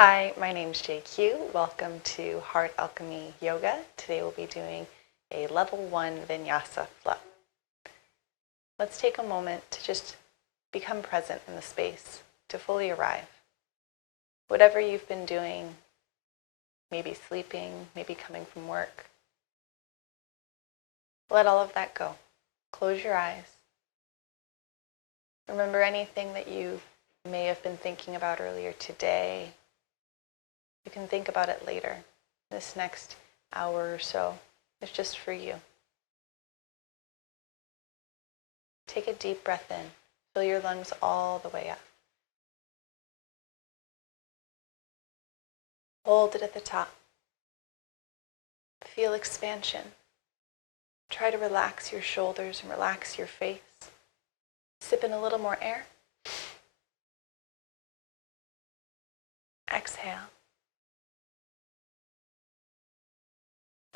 Hi, my name's JQ. Welcome to Heart Alchemy Yoga. Today we'll be doing a level 1 Vinyasa flow. Let's take a moment to just become present in the space, to fully arrive. Whatever you've been doing, maybe sleeping, maybe coming from work, let all of that go. Close your eyes. Remember anything that you may have been thinking about earlier today. You can think about it later. This next hour or so is just for you. Take a deep breath in. Fill your lungs all the way up. Hold it at the top. Feel expansion. Try to relax your shoulders and relax your face. Sip in a little more air. Exhale.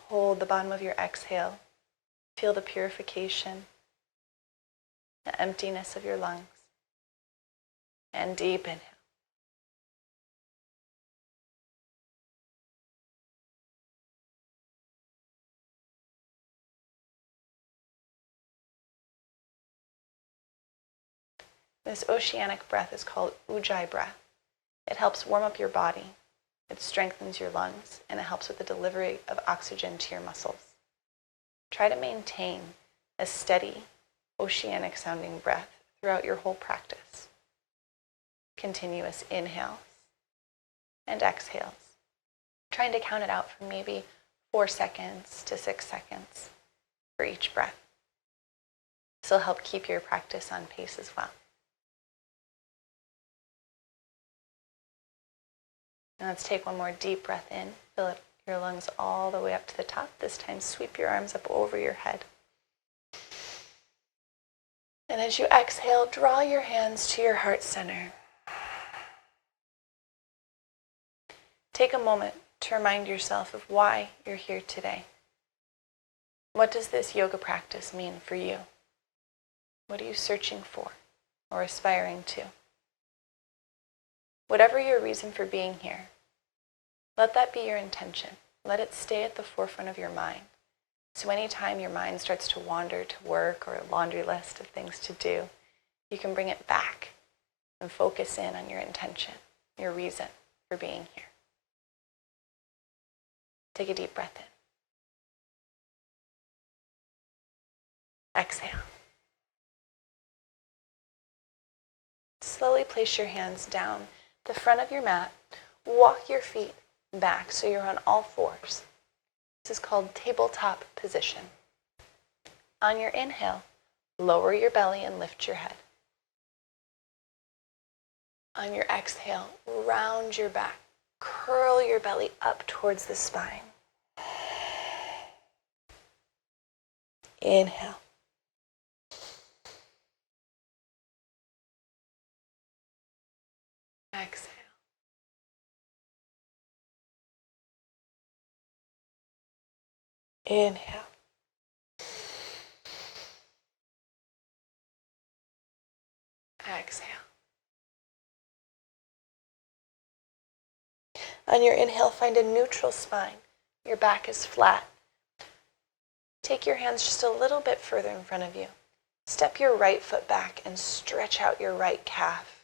Hold the bottom of your exhale. Feel the purification, the emptiness of your lungs. And deep inhale. This oceanic breath is called Ujjayi breath. It helps warm up your body. It strengthens your lungs, and it helps with the delivery of oxygen to your muscles. Try to maintain a steady, oceanic sounding breath throughout your whole practice. Continuous inhales and exhales. Trying to count it out from maybe 4 seconds to 6 seconds for each breath. This will help keep your practice on pace as well. And let's take one more deep breath in. Fill your lungs all the way up to the top. This time, sweep your arms up over your head. And as you exhale, draw your hands to your heart center. Take a moment to remind yourself of why you're here today. What does this yoga practice mean for you? What are you searching for or aspiring to? Whatever your reason for being here, let that be your intention. Let it stay at the forefront of your mind. So anytime your mind starts to wander to work or a laundry list of things to do, you can bring it back and focus in on your intention, your reason for being here. Take a deep breath in. Exhale. Slowly place your hands down the front of your mat. Walk your feet back so you're on all fours. This is called tabletop position. On your inhale, lower your belly and lift your head. On your exhale, round your back. Curl your belly up towards the spine. Inhale. Exhale. Inhale. Exhale. On your inhale, find a neutral spine. Your back is flat. Take your hands just a little bit further in front of you. Step your right foot back and stretch out your right calf,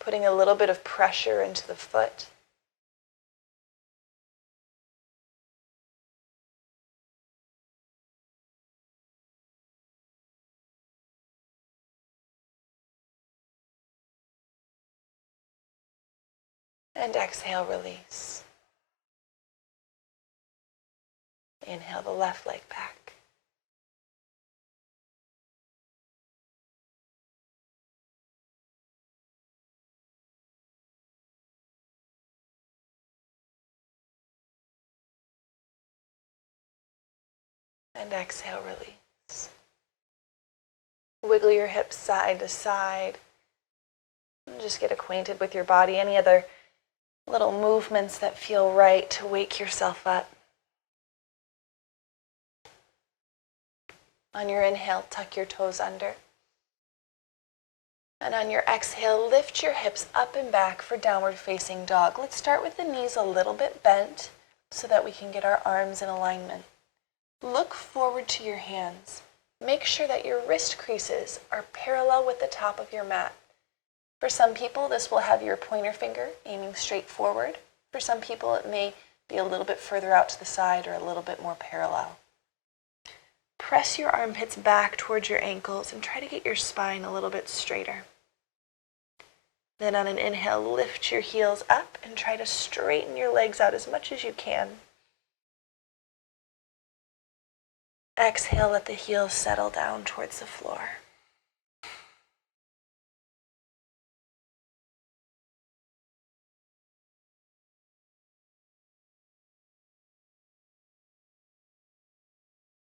putting a little bit of pressure into the foot. And exhale, release. Inhale the left leg back. And exhale, release. Wiggle your hips side to side. And just get acquainted with your body. Any other little movements that feel right to wake yourself up. On your inhale, tuck your toes under. And on your exhale, lift your hips up and back for downward facing dog. Let's start with the knees a little bit bent so that we can get our arms in alignment. Look forward to your hands. Make sure that your wrist creases are parallel with the top of your mat. For some people, this will have your pointer finger aiming straight forward. For some people, it may be a little bit further out to the side or a little bit more parallel. Press your armpits back towards your ankles and try to get your spine a little bit straighter. Then on an inhale, lift your heels up and try to straighten your legs out as much as you can. Exhale, let the heels settle down towards the floor.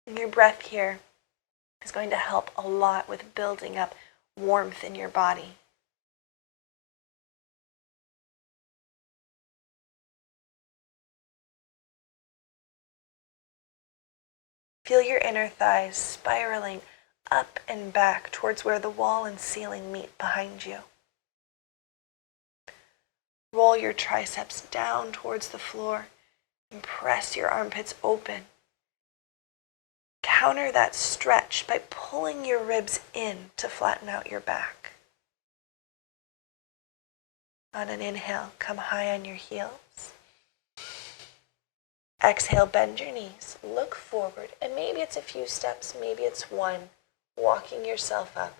And your breath here is going to help a lot with building up warmth in your body. Feel your inner thighs spiraling up and back towards where the wall and ceiling meet behind you. Roll your triceps down towards the floor and press your armpits open. Counter that stretch by pulling your ribs in to flatten out your back. On an inhale, come high on your heels. Exhale, bend your knees, look forward, and maybe it's a few steps, maybe it's one, walking yourself up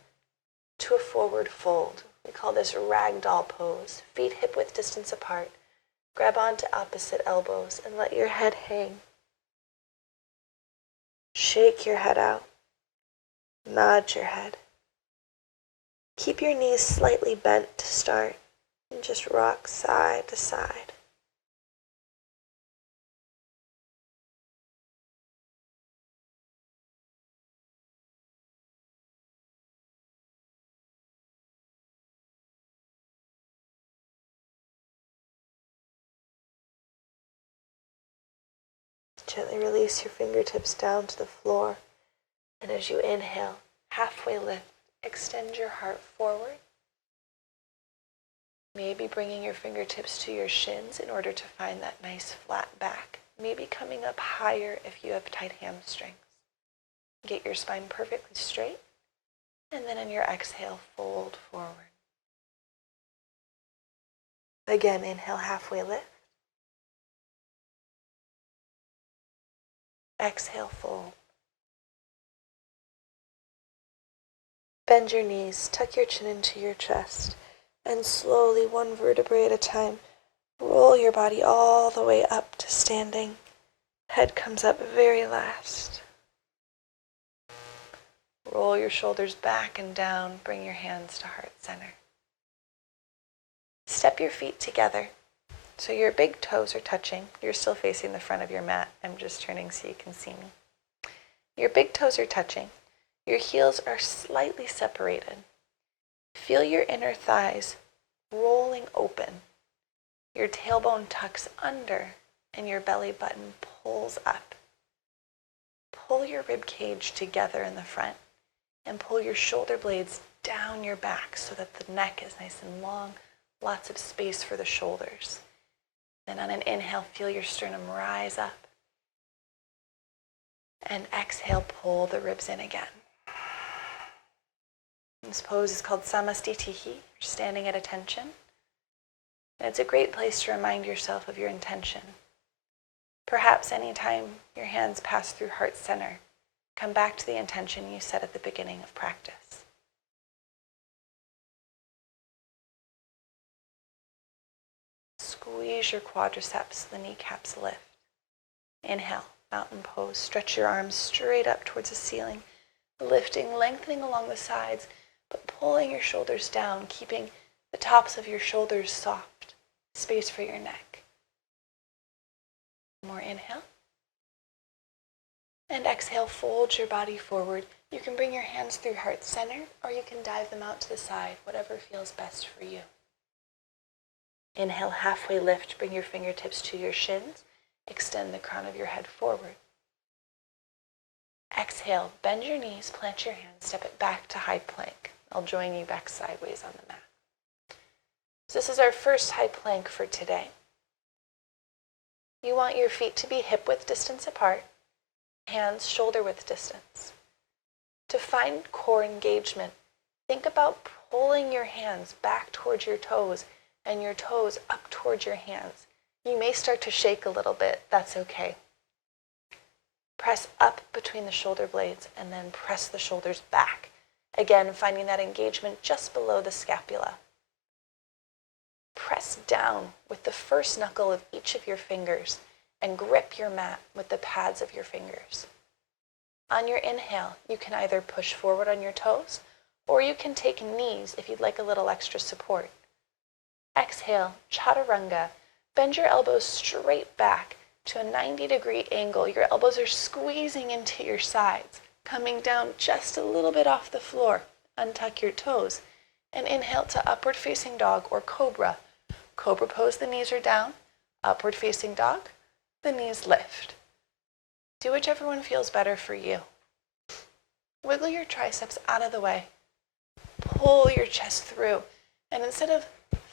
to a forward fold. We call this ragdoll pose. Feet hip-width distance apart. Grab onto opposite elbows and let your head hang. Shake your head out. Nod your head. Keep your knees slightly bent to start and just rock side to side. Gently release your fingertips down to the floor. And as you inhale, halfway lift, extend your heart forward. Maybe bringing your fingertips to your shins in order to find that nice flat back. Maybe coming up higher if you have tight hamstrings. Get your spine perfectly straight. And then on your exhale, fold forward. Again, inhale, halfway lift. Exhale, fold. Bend your knees, tuck your chin into your chest, and slowly, one vertebrae at a time, roll your body all the way up to standing. Head comes up very last. Roll your shoulders back and down, bring your hands to heart center. Step your feet together. So your big toes are touching. You're still facing the front of your mat. I'm just turning so you can see me. Your big toes are touching. Your heels are slightly separated. Feel your inner thighs rolling open. Your tailbone tucks under and your belly button pulls up. Pull your rib cage together in the front and pull your shoulder blades down your back so that the neck is nice and long, lots of space for the shoulders. Then on an inhale, feel your sternum rise up. And exhale, pull the ribs in again. This pose is called samastitihi, standing at attention. And it's a great place to remind yourself of your intention. Perhaps anytime your hands pass through heart center, come back to the intention you set at the beginning of practice. Squeeze your quadriceps, the kneecaps lift. Inhale, mountain pose. Stretch your arms straight up towards the ceiling, lifting, lengthening along the sides, but pulling your shoulders down, keeping the tops of your shoulders soft. Space for your neck. More inhale. And exhale, fold your body forward. You can bring your hands through heart center, or you can dive them out to the side, whatever feels best for you. Inhale, halfway lift, bring your fingertips to your shins. Extend the crown of your head forward. Exhale, bend your knees, plant your hands, step it back to high plank. I'll join you back sideways on the mat. So this is our first high plank for today. You want your feet to be hip width distance apart, hands shoulder width distance. To find core engagement, think about pulling your hands back towards your toes and your toes up towards your hands. You may start to shake a little bit. That's okay. Press up between the shoulder blades and then press the shoulders back. Again, finding that engagement just below the scapula. Press down with the first knuckle of each of your fingers and grip your mat with the pads of your fingers. On your inhale, you can either push forward on your toes or you can take knees if you'd like a little extra support. Exhale, chaturanga. Bend your elbows straight back to a 90-degree angle. Your elbows are squeezing into your sides, coming down just a little bit off the floor. Untuck your toes and inhale to upward facing dog or cobra. Cobra pose, the knees are down. Upward facing dog, the knees lift. Do whichever one feels better for you. Wiggle your triceps out of the way. Pull your chest through. And instead of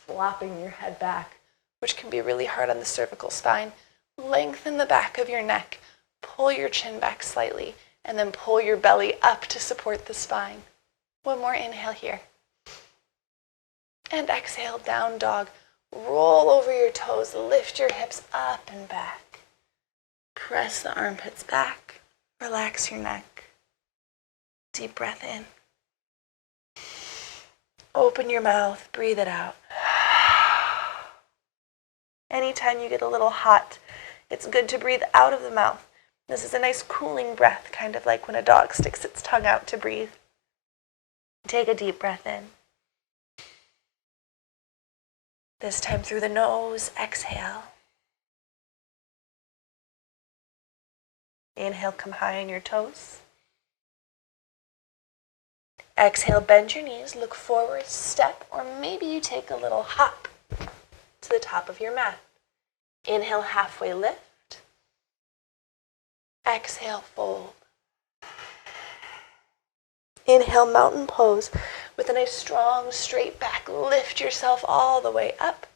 flopping your head back, which can be really hard on the cervical spine, lengthen the back of your neck. Pull your chin back slightly, and then pull your belly up to support the spine. One more inhale here. And exhale, down dog. Roll over your toes, lift your hips up and back. Press the armpits back, relax your neck. Deep breath in. Open your mouth, breathe it out. Anytime you get a little hot, it's good to breathe out of the mouth. This is a nice cooling breath, kind of like when a dog sticks its tongue out to breathe. Take a deep breath in. This time through the nose, exhale. Inhale, come high on your toes. Exhale, bend your knees, look forward, step, or maybe you take a little hop to the top of your mat. Inhale, halfway lift. Exhale, fold. Inhale, mountain pose with a nice strong straight back. Lift yourself all the way up.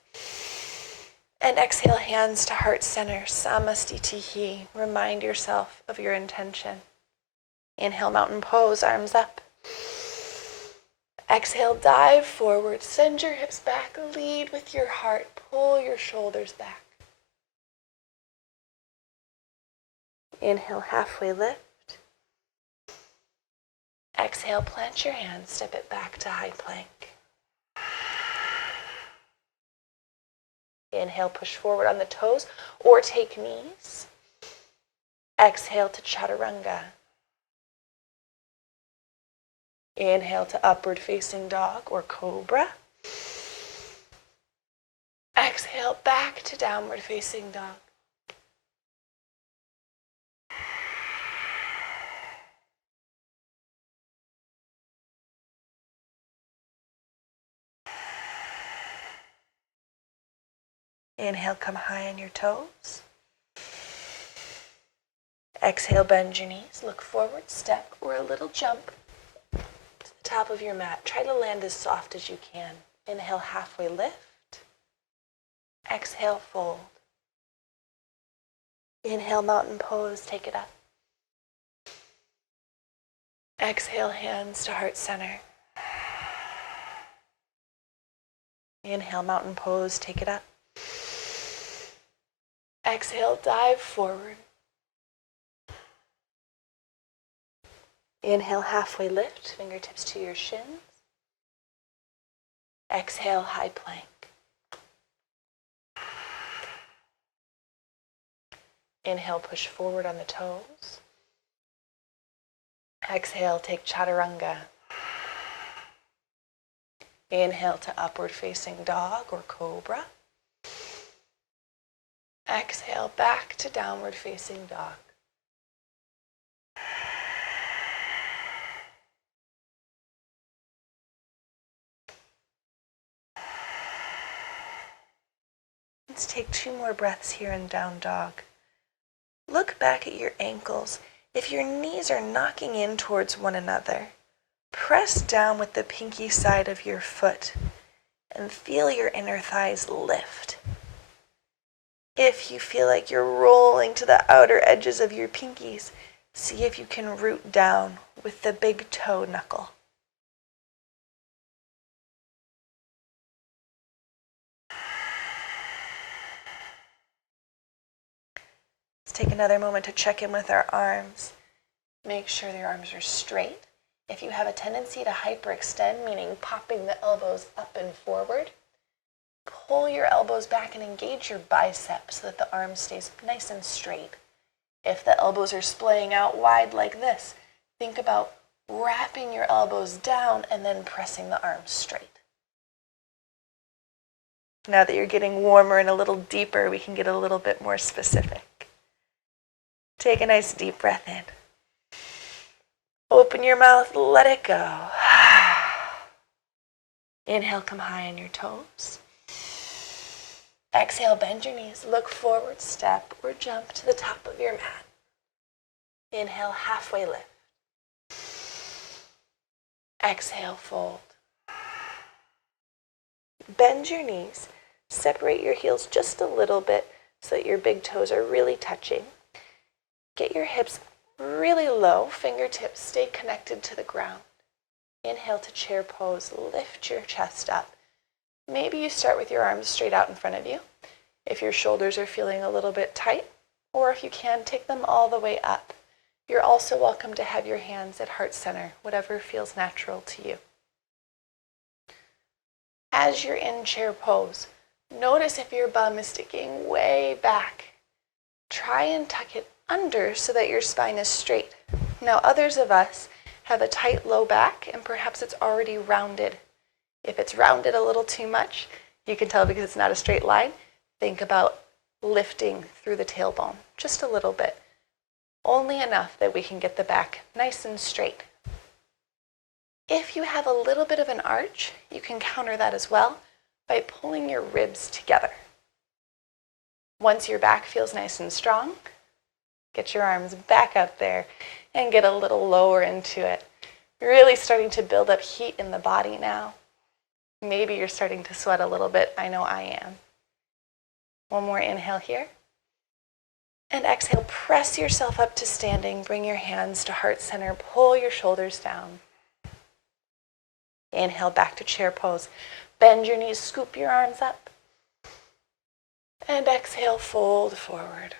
And exhale, hands to heart center, samastitihi. Remind yourself of your intention. Inhale, mountain pose, arms up. Exhale, dive forward, send your hips back, lead with your heart, pull your shoulders back. Inhale, halfway lift. Exhale, plant your hands, step it back to high plank. Inhale, push forward on the toes or take knees. Exhale to chaturanga. Inhale to upward facing dog or cobra. Exhale back to downward facing dog. Inhale, come high on your toes. Exhale, bend your knees, look forward, step, or a little jump to the top of your mat. Try to land as soft as you can. Inhale, halfway lift. Exhale, fold. Inhale, mountain pose, take it up. Exhale, hands to heart center. Inhale, mountain pose, take it up. Exhale, dive forward. Inhale, halfway lift, fingertips to your shins. Exhale, high plank. Inhale, push forward on the toes. Exhale, take chaturanga. Inhale to upward facing dog or cobra. Exhale, back to downward facing dog. Let's take 2 more breaths here in down dog. Look back at your ankles. If your knees are knocking in towards one another, press down with the pinky side of your foot and feel your inner thighs lift. If you feel like you're rolling to the outer edges of your pinkies, see if you can root down with the big toe knuckle. Let's take another moment to check in with our arms. Make sure your arms are straight. If you have a tendency to hyperextend, meaning popping the elbows up and forward, pull your elbows back and engage your biceps so that the arm stays nice and straight. If the elbows are splaying out wide like this, think about wrapping your elbows down and then pressing the arms straight. Now that you're getting warmer and a little deeper, we can get a little bit more specific. Take a nice deep breath in. Open your mouth, let it go. Inhale, come high on your toes. Exhale, bend your knees, look forward, step or jump to the top of your mat. Inhale, halfway lift. Exhale, fold. Bend your knees, separate your heels just a little bit so that your big toes are really touching. Get your hips really low, fingertips stay connected to the ground. Inhale to chair pose, lift your chest up. Maybe you start with your arms straight out in front of you, if your shoulders are feeling a little bit tight, or if you can, take them all the way up. You're also welcome to have your hands at heart center, whatever feels natural to you. As you're in chair pose, notice if your bum is sticking way back. Try and tuck it under so that your spine is straight. Now, others of us have a tight low back and perhaps it's already rounded. If it's rounded a little too much, you can tell because it's not a straight line. Think about lifting through the tailbone just a little bit. Only enough that we can get the back nice and straight. If you have a little bit of an arch, you can counter that as well by pulling your ribs together. Once your back feels nice and strong, get your arms back up there and get a little lower into it. Really starting to build up heat in the body now. Maybe you're starting to sweat a little bit. I know I am. One more inhale here. And exhale, press yourself up to standing. Bring your hands to heart center. Pull your shoulders down. Inhale, back to chair pose. Bend your knees, scoop your arms up. And exhale, fold forward.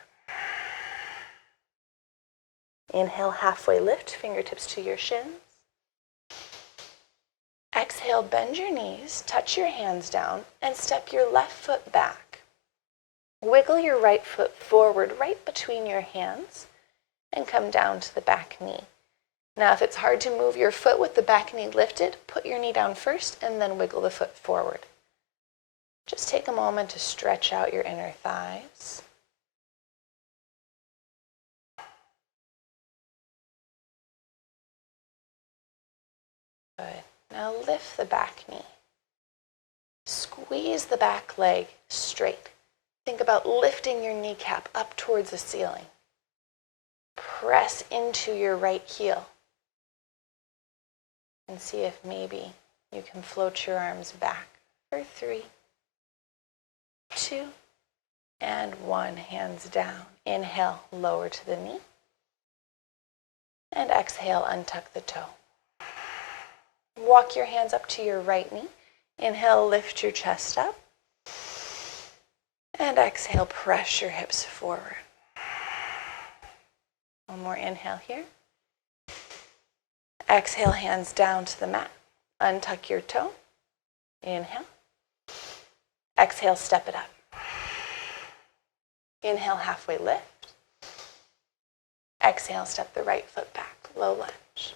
Inhale, halfway lift, fingertips to your shins. Exhale, bend your knees, touch your hands down, and step your left foot back. Wiggle your right foot forward right between your hands and come down to the back knee. Now, if it's hard to move your foot with the back knee lifted, put your knee down first and then wiggle the foot forward. Just take a moment to stretch out your inner thighs. Good. Now lift the back knee. Squeeze the back leg straight. Think about lifting your kneecap up towards the ceiling. Press into your right heel. And see if maybe you can float your arms back for 3, 2, and 1. Hands down. Inhale, lower to the knee. And exhale, untuck the toe. Walk your hands up to your right knee. Inhale, lift your chest up. And exhale, press your hips forward. One more inhale here. Exhale, hands down to the mat. Untuck your toe. Inhale. Exhale, step it up. Inhale, halfway lift. Exhale, step the right foot back, low lunge.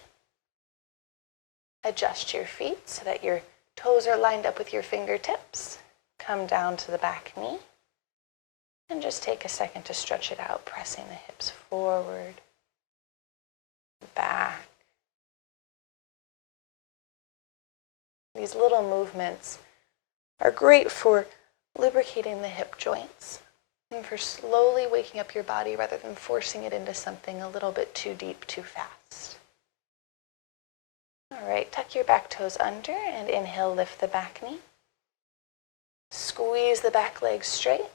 Adjust your feet so that your toes are lined up with your fingertips. Come down to the back knee. And just take a second to stretch it out, pressing the hips forward, back. These little movements are great for lubricating the hip joints and for slowly waking up your body rather than forcing it into something a little bit too deep, too fast. All right, tuck your back toes under and inhale, lift the back knee. Squeeze the back leg straight.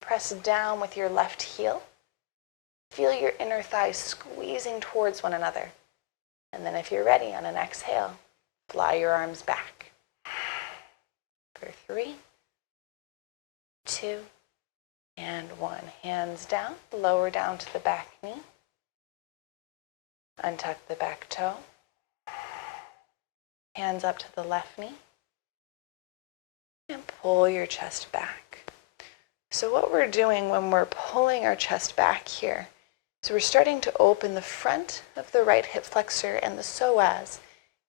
Press down with your left heel. Feel your inner thighs squeezing towards one another. And then if you're ready, on an exhale, fly your arms back. For 3, 2, and 1. Hands down, lower down to the back knee. Untuck the back toe. Hands up to the left knee. And pull your chest back. So what we're doing when we're pulling our chest back here, so we're starting to open the front of the right hip flexor and the psoas.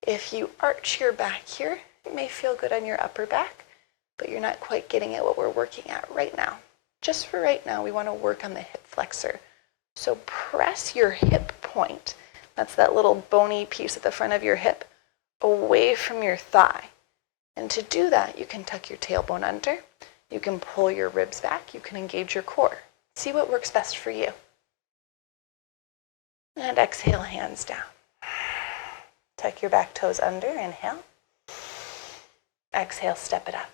If you arch your back here, it may feel good on your upper back, but you're not quite getting at what we're working at right now. Just for right now, we want to work on the hip flexor. So press your hip point, that's that little bony piece at the front of your hip, away from your thigh. And to do that, you can tuck your tailbone under, you can pull your ribs back, you can engage your core. See what works best for you. And exhale, hands down. Tuck your back toes under, inhale. Exhale, step it up.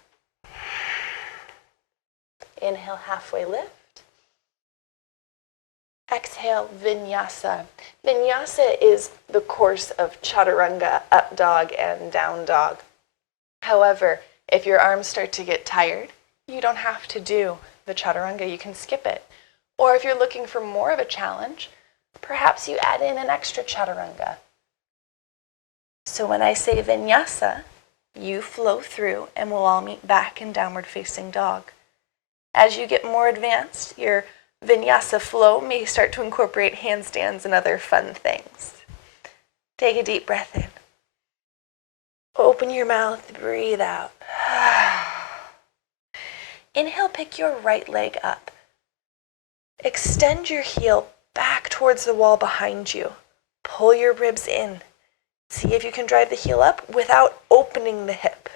Inhale, halfway lift. Exhale, Vinyasa. Vinyasa is the course of chaturanga, up dog and down dog. However, if your arms start to get tired, you don't have to do the chaturanga, you can skip it. Or if you're looking for more of a challenge, perhaps you add in an extra chaturanga. So when I say Vinyasa, you flow through and we'll all meet back in downward facing dog. As you get more advanced, your Vinyasa flow may start to incorporate handstands and other fun things. Take a deep breath in. Open your mouth, breathe out. Inhale, pick your right leg up. Extend your heel back towards the wall behind you. Pull your ribs in. See if you can drive the heel up without opening the hip.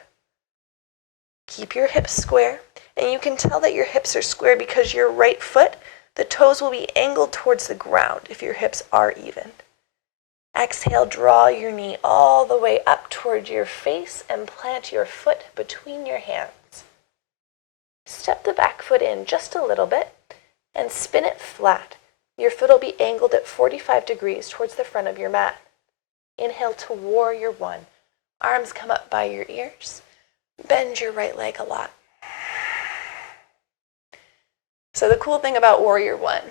Keep your hips square, and you can tell that your hips are square because your right foot, the toes will be angled towards the ground if your hips are even. Exhale, draw your knee all the way up toward your face and plant your foot between your hands. Step the back foot in just a little bit and spin it flat. Your foot will be angled at 45 degrees towards the front of your mat. Inhale to Warrior One. Arms come up by your ears. Bend your right leg a lot. So the cool thing about Warrior One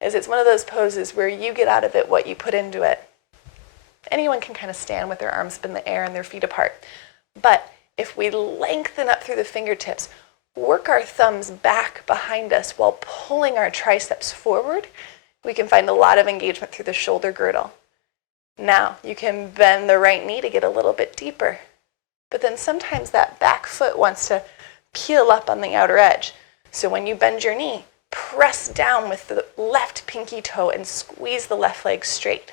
is it's one of those poses where you get out of it what you put into it. Anyone can kind of stand with their arms up in the air and their feet apart. But if we lengthen up through the fingertips, work our thumbs back behind us while pulling our triceps forward, we can find a lot of engagement through the shoulder girdle. Now, you can bend the right knee to get a little bit deeper. But then sometimes that back foot wants to peel up on the outer edge. So when you bend your knee, press down with the left pinky toe and squeeze the left leg straight.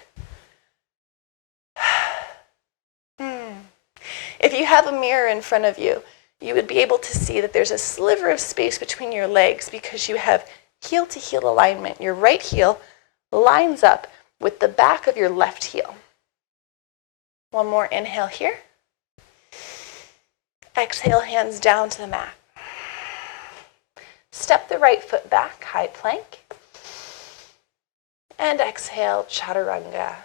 If you have a mirror in front of you, you would be able to see that there's a sliver of space between your legs because you have heel to heel alignment. Your right heel lines up with the back of your left heel. One more inhale here. Exhale, hands down to the mat. Step the right foot back, high plank. And exhale, chaturanga.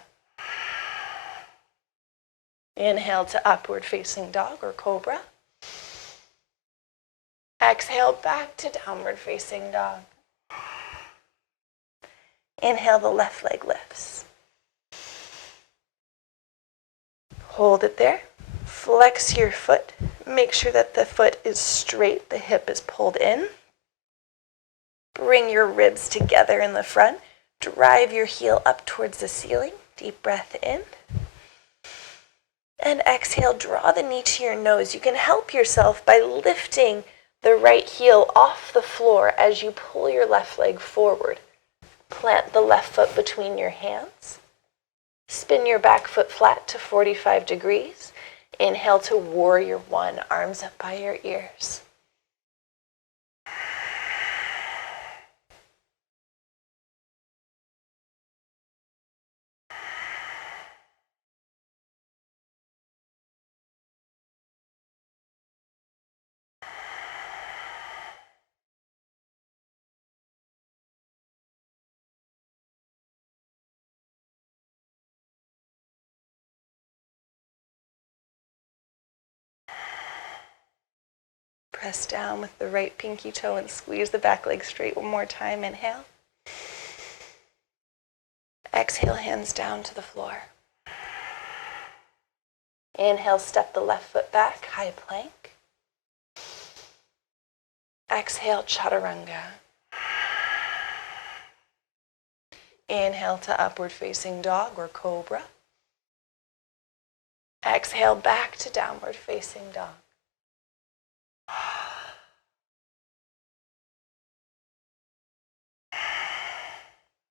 Inhale to upward facing dog or cobra. Exhale back to downward facing dog. Inhale, the left leg lifts. Hold it there. Flex your foot. Make sure that the foot is straight, the hip is pulled in. Bring your ribs together in the front. Drive your heel up towards the ceiling. Deep breath in. And exhale, draw the knee to your nose. You can help yourself by lifting the right heel off the floor as you pull your left leg forward. Plant the left foot between your hands. Spin your back foot flat to 45 degrees. Inhale to Warrior One, arms up by your ears. Press down with the right pinky toe and squeeze the back leg straight one more time. Inhale. Exhale, hands down to the floor. Inhale, step the left foot back, high plank. Exhale, chaturanga. Inhale to upward facing dog or cobra. Exhale, back to downward facing dog.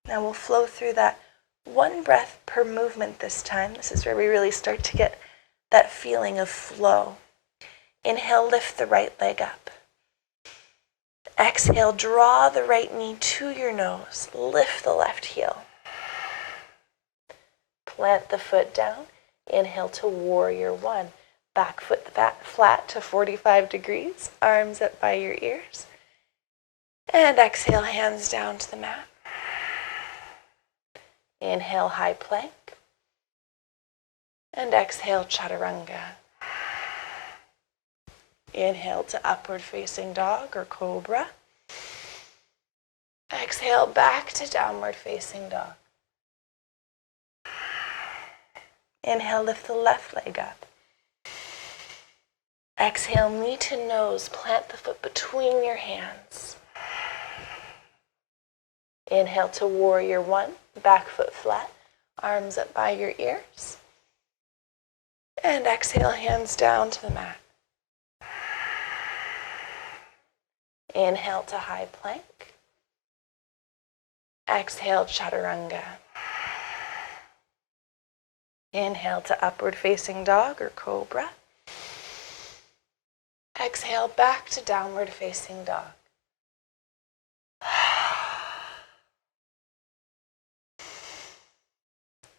Now we'll flow through that one breath per movement this time. This is where we really start to get that feeling of flow. Inhale, lift the right leg up. Exhale, draw the right knee to your nose. Lift the left heel. Plant the foot down. Inhale to warrior one. Back foot flat to 45 degrees. Arms up by your ears. And exhale, hands down to the mat. Inhale, high plank. And exhale, chaturanga. Inhale to upward facing dog or cobra. Exhale, back to downward facing dog. Inhale, lift the left leg up. Exhale, knee to nose, plant the foot between your hands. Inhale to warrior one, back foot flat, arms up by your ears. And exhale, hands down to the mat. Inhale to high plank. Exhale, chaturanga. Inhale to upward facing dog or cobra. Exhale, back to downward facing dog.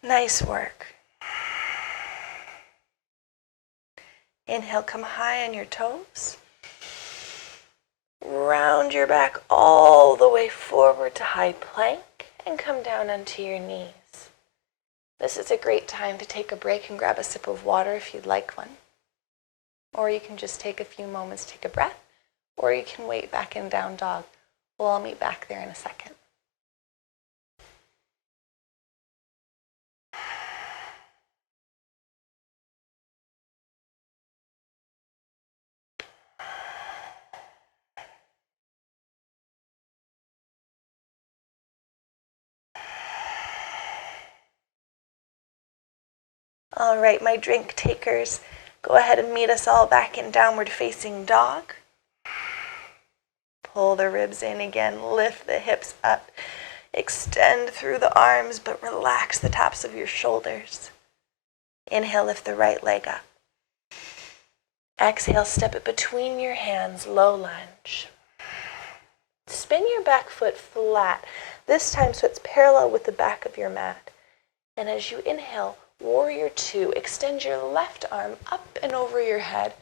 Nice work. Inhale, come high on your toes. Round your back all the way forward to high plank and come down onto your knees. This is a great time to take a break and grab a sip of water if you'd like one. Or you can just take a few moments, take a breath, or you can wait back in down dog. We'll all meet back there in a second. All right, my drink takers, go ahead and meet us all back in downward facing dog. Pull the ribs in again, lift the hips up, extend through the arms, but relax the tops of your shoulders. Inhale, lift the right leg up. Exhale, step it between your hands, low lunge. Spin your back foot flat, this time so it's parallel with the back of your mat. And as you inhale, warrior two, extend your left arm up and over your head.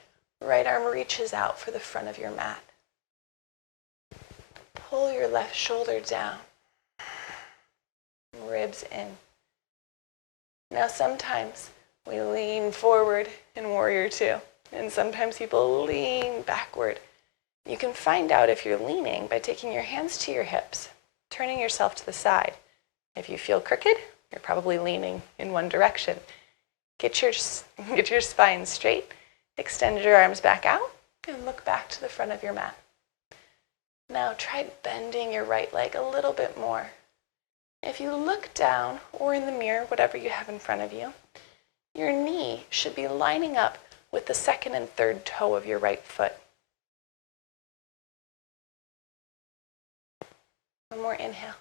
Right arm reaches out for the front of your mat. Pull your left shoulder down. Ribs in. Now sometimes we lean forward in warrior two, and sometimes people lean backward. You can find out if you're leaning by taking your hands to your hips, turning yourself to the side. If you feel crooked, you're probably leaning in one direction. Get your spine straight, extend your arms back out, and look back to the front of your mat. Now try bending your right leg a little bit more. If you look down or in the mirror, whatever you have in front of you, your knee should be lining up with the second and third toe of your right foot. One more inhale.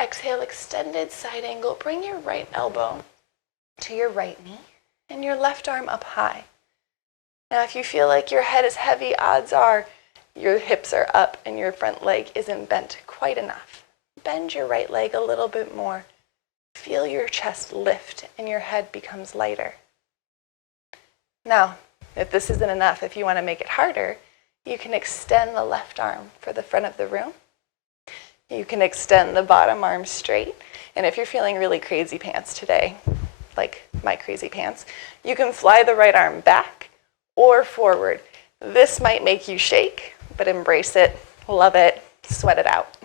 Exhale, extended side angle. Bring your right elbow to your right knee and your left arm up high. Now, if you feel like your head is heavy, odds are your hips are up and your front leg isn't bent quite enough. Bend your right leg a little bit more. Feel your chest lift and your head becomes lighter. Now, if this isn't enough, if you want to make it harder, you can extend the left arm for the front of the room. You can extend the bottom arm straight. And if you're feeling really crazy pants today, like my crazy pants, you can fly the right arm back or forward. This might make you shake, but embrace it, love it, sweat it out.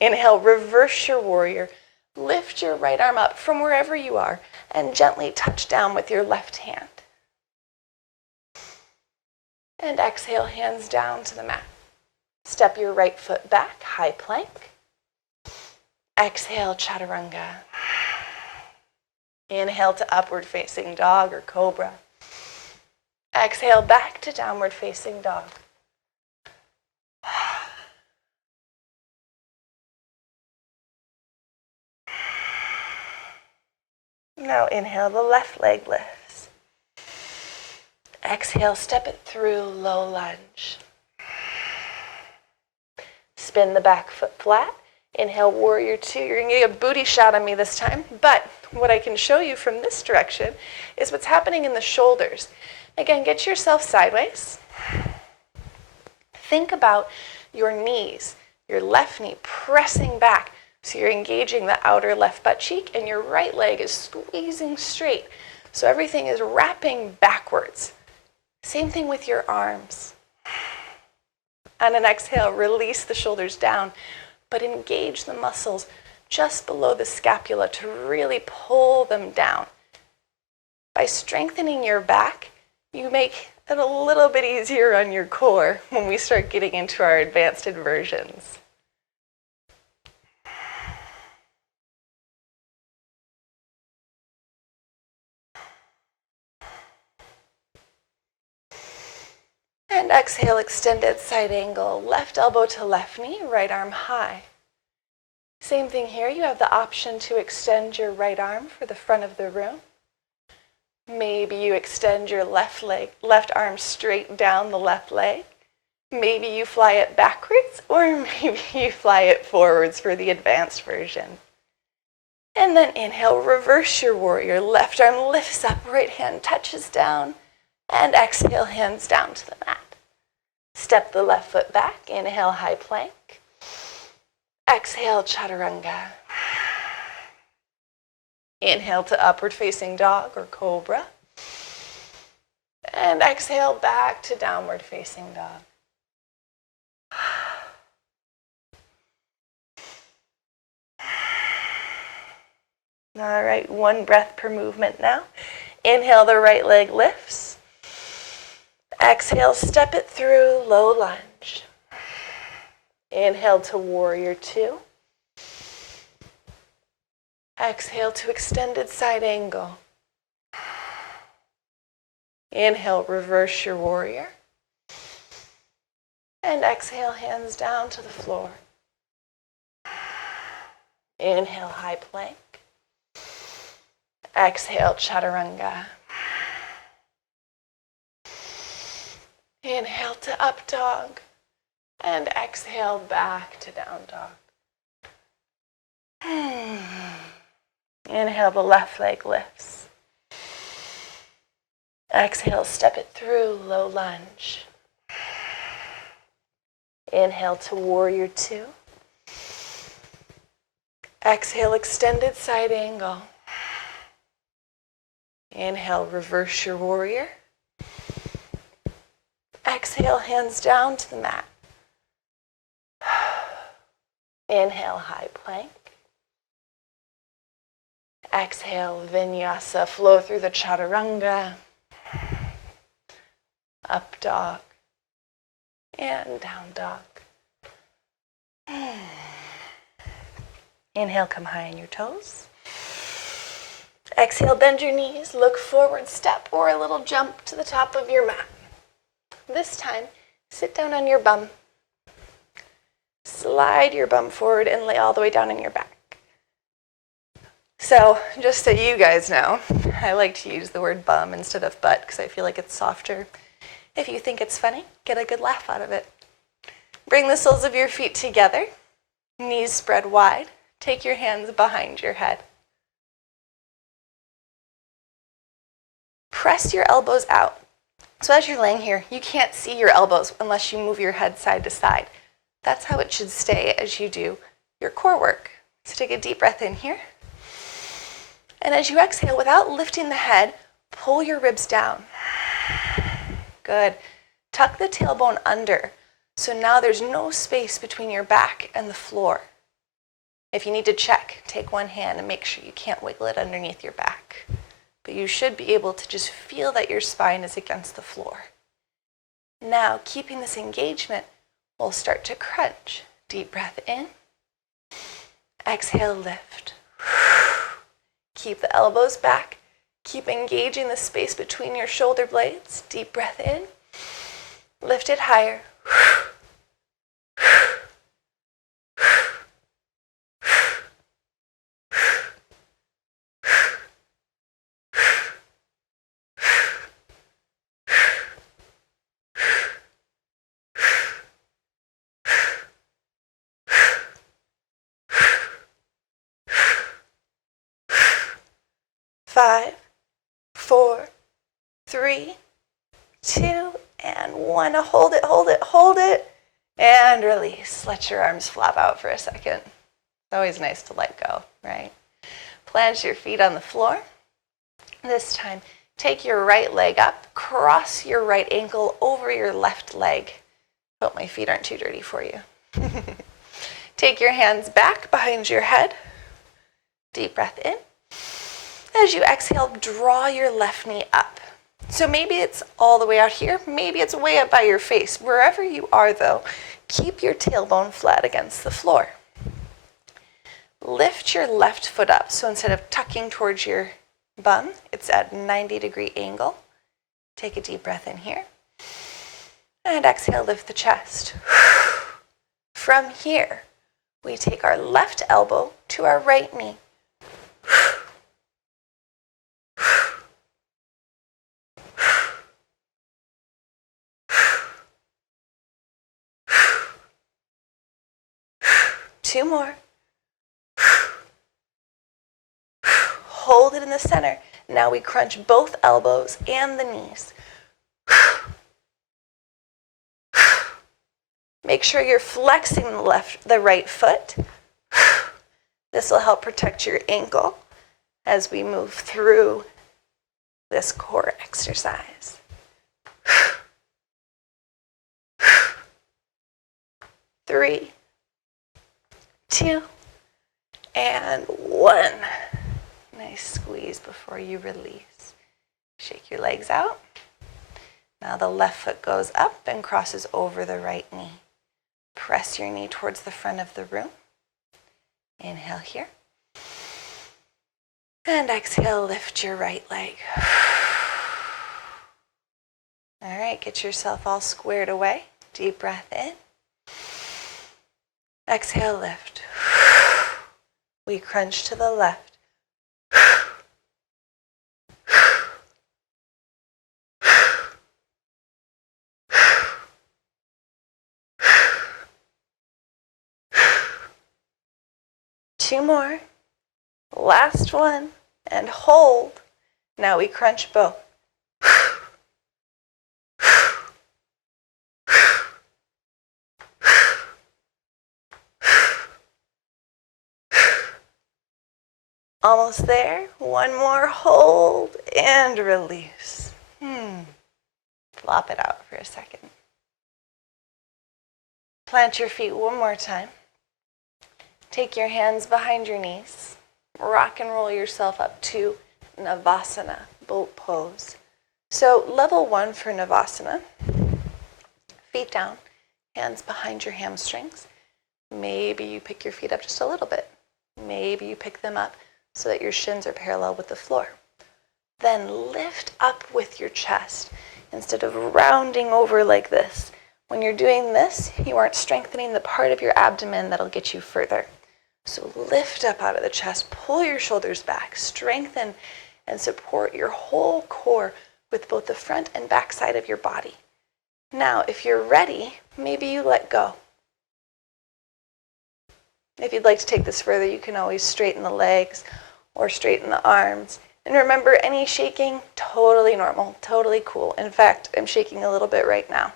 Inhale, reverse your warrior. Lift your right arm up from wherever you are and gently touch down with your left hand. And exhale, hands down to the mat. Step your right foot back, high plank. Exhale, chaturanga. Inhale to upward facing dog or cobra. Exhale, back to downward facing dog. Now inhale, the left leg lifts. Exhale, step it through, low lunge. Spin the back foot flat. Inhale, warrior two. You're going to get a booty shot on me this time, but what I can show you from this direction is what's happening in the shoulders. Again, get yourself sideways. Think about your knees, your left knee pressing back. So you're engaging the outer left butt cheek and your right leg is squeezing straight. So everything is wrapping backwards. Same thing with your arms. On an exhale, release the shoulders down, but engage the muscles just below the scapula to really pull them down. By strengthening your back, you make it a little bit easier on your core when we start getting into our advanced inversions. And exhale, extended side angle, left elbow to left knee, right arm high. Same thing here, you have the option to extend your right arm for the front of the room. Maybe you extend your left arm straight down the left leg. Maybe you fly it backwards, or maybe you fly it forwards for the advanced version. And then inhale, reverse your warrior. Left arm lifts up, right hand touches down, and exhale, hands down to the mat. Step the left foot back, inhale, high plank. Exhale, chaturanga. Inhale to upward facing dog or cobra. And exhale back to downward facing dog. All right, one breath per movement now. Inhale, the right leg lifts. Exhale, step it through, low lunge. Inhale to warrior two. Exhale to extended side angle. Inhale, reverse your warrior. And exhale, hands down to the floor. Inhale, high plank. Exhale, chaturanga. Inhale to up dog. And exhale back to down dog. Inhale, the left leg lifts. Exhale, step it through, low lunge. Inhale to warrior two. Exhale, extended side angle. Inhale, reverse your warrior. Exhale, hands down to the mat. Inhale, high plank. Exhale, Vinyasa, flow through the chaturanga. Up dog. And down dog. Inhale, come high on your toes. Exhale, bend your knees, look forward, step or a little jump to the top of your mat. This time, sit down on your bum. Slide your bum forward and lay all the way down on your back. So, just so you guys know, I like to use the word bum instead of butt because I feel like it's softer. If you think it's funny, get a good laugh out of it. Bring the soles of your feet together, knees spread wide. Take your hands behind your head. Press your elbows out. So as you're laying here, you can't see your elbows unless you move your head side to side. That's how it should stay as you do your core work. So take a deep breath in here. And as you exhale, without lifting the head, pull your ribs down. Good. Tuck the tailbone under. So now there's no space between your back and the floor. If you need to check, take one hand and make sure you can't wiggle it underneath your back. But you should be able to just feel that your spine is against the floor. Now, keeping this engagement, we'll start to crunch. Deep breath in. Exhale, lift. Keep the elbows back. Keep engaging the space between your shoulder blades. Deep breath in. Lift it higher. 5, 4, 3, 2, and 1. Hold it, hold it, hold it, and release. Let your arms flop out for a second. It's always nice to let go, right? Plant your feet on the floor. This time, take your right leg up, cross your right ankle over your left leg. Hope my feet aren't too dirty for you. Take your hands back behind your head. Deep breath in. As you exhale, draw your left knee up. So maybe it's all the way out here, maybe it's way up by your face. Wherever you are though, keep your tailbone flat against the floor. Lift your left foot up. So instead of tucking towards your bum, it's at a 90-degree angle. Take a deep breath in here. And exhale, lift the chest. From here, we take our left elbow to our right knee. Two more. Hold it in the center. Now we crunch both elbows and the knees. Make sure you're flexing the right foot. This will help protect your ankle as we move through this core exercise. 3, 2, and 1. Nice squeeze before you release. Shake your legs out. Now the left foot goes up and crosses over the right knee. Press your knee towards the front of the room. Inhale here. And exhale, lift your right leg. All right, get yourself all squared away. Deep breath in. Exhale, lift. We crunch to the left. Two more. Last one. And hold. Now we crunch both. Almost there. One more. Hold and release. Flop it out for a second. Plant your feet one more time. Take your hands behind your knees. Rock and roll yourself up to Navasana, boat pose. So level 1 for Navasana. Feet down, hands behind your hamstrings. Maybe you pick your feet up just a little bit. Maybe you pick them up so that your shins are parallel with the floor. Then lift up with your chest instead of rounding over like this. When you're doing this, you aren't strengthening the part of your abdomen that'll get you further. So lift up out of the chest, pull your shoulders back, strengthen and support your whole core with both the front and back side of your body. Now, if you're ready, maybe you let go. If you'd like to take this further, you can always straighten the legs or straighten the arms. And remember, any shaking, totally normal, totally cool. In fact, I'm shaking a little bit right now.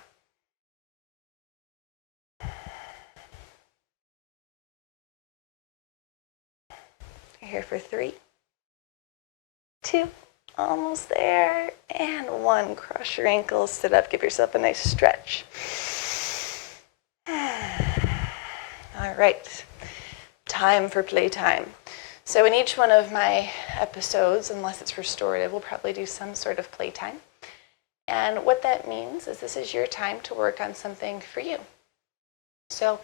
You're here for 3, 2, almost there. And 1, cross your ankles, sit up, give yourself a nice stretch. All right, time for playtime. So in each one of my episodes, unless it's restorative, we'll probably do some sort of playtime. And what that means is this is your time to work on something for you. So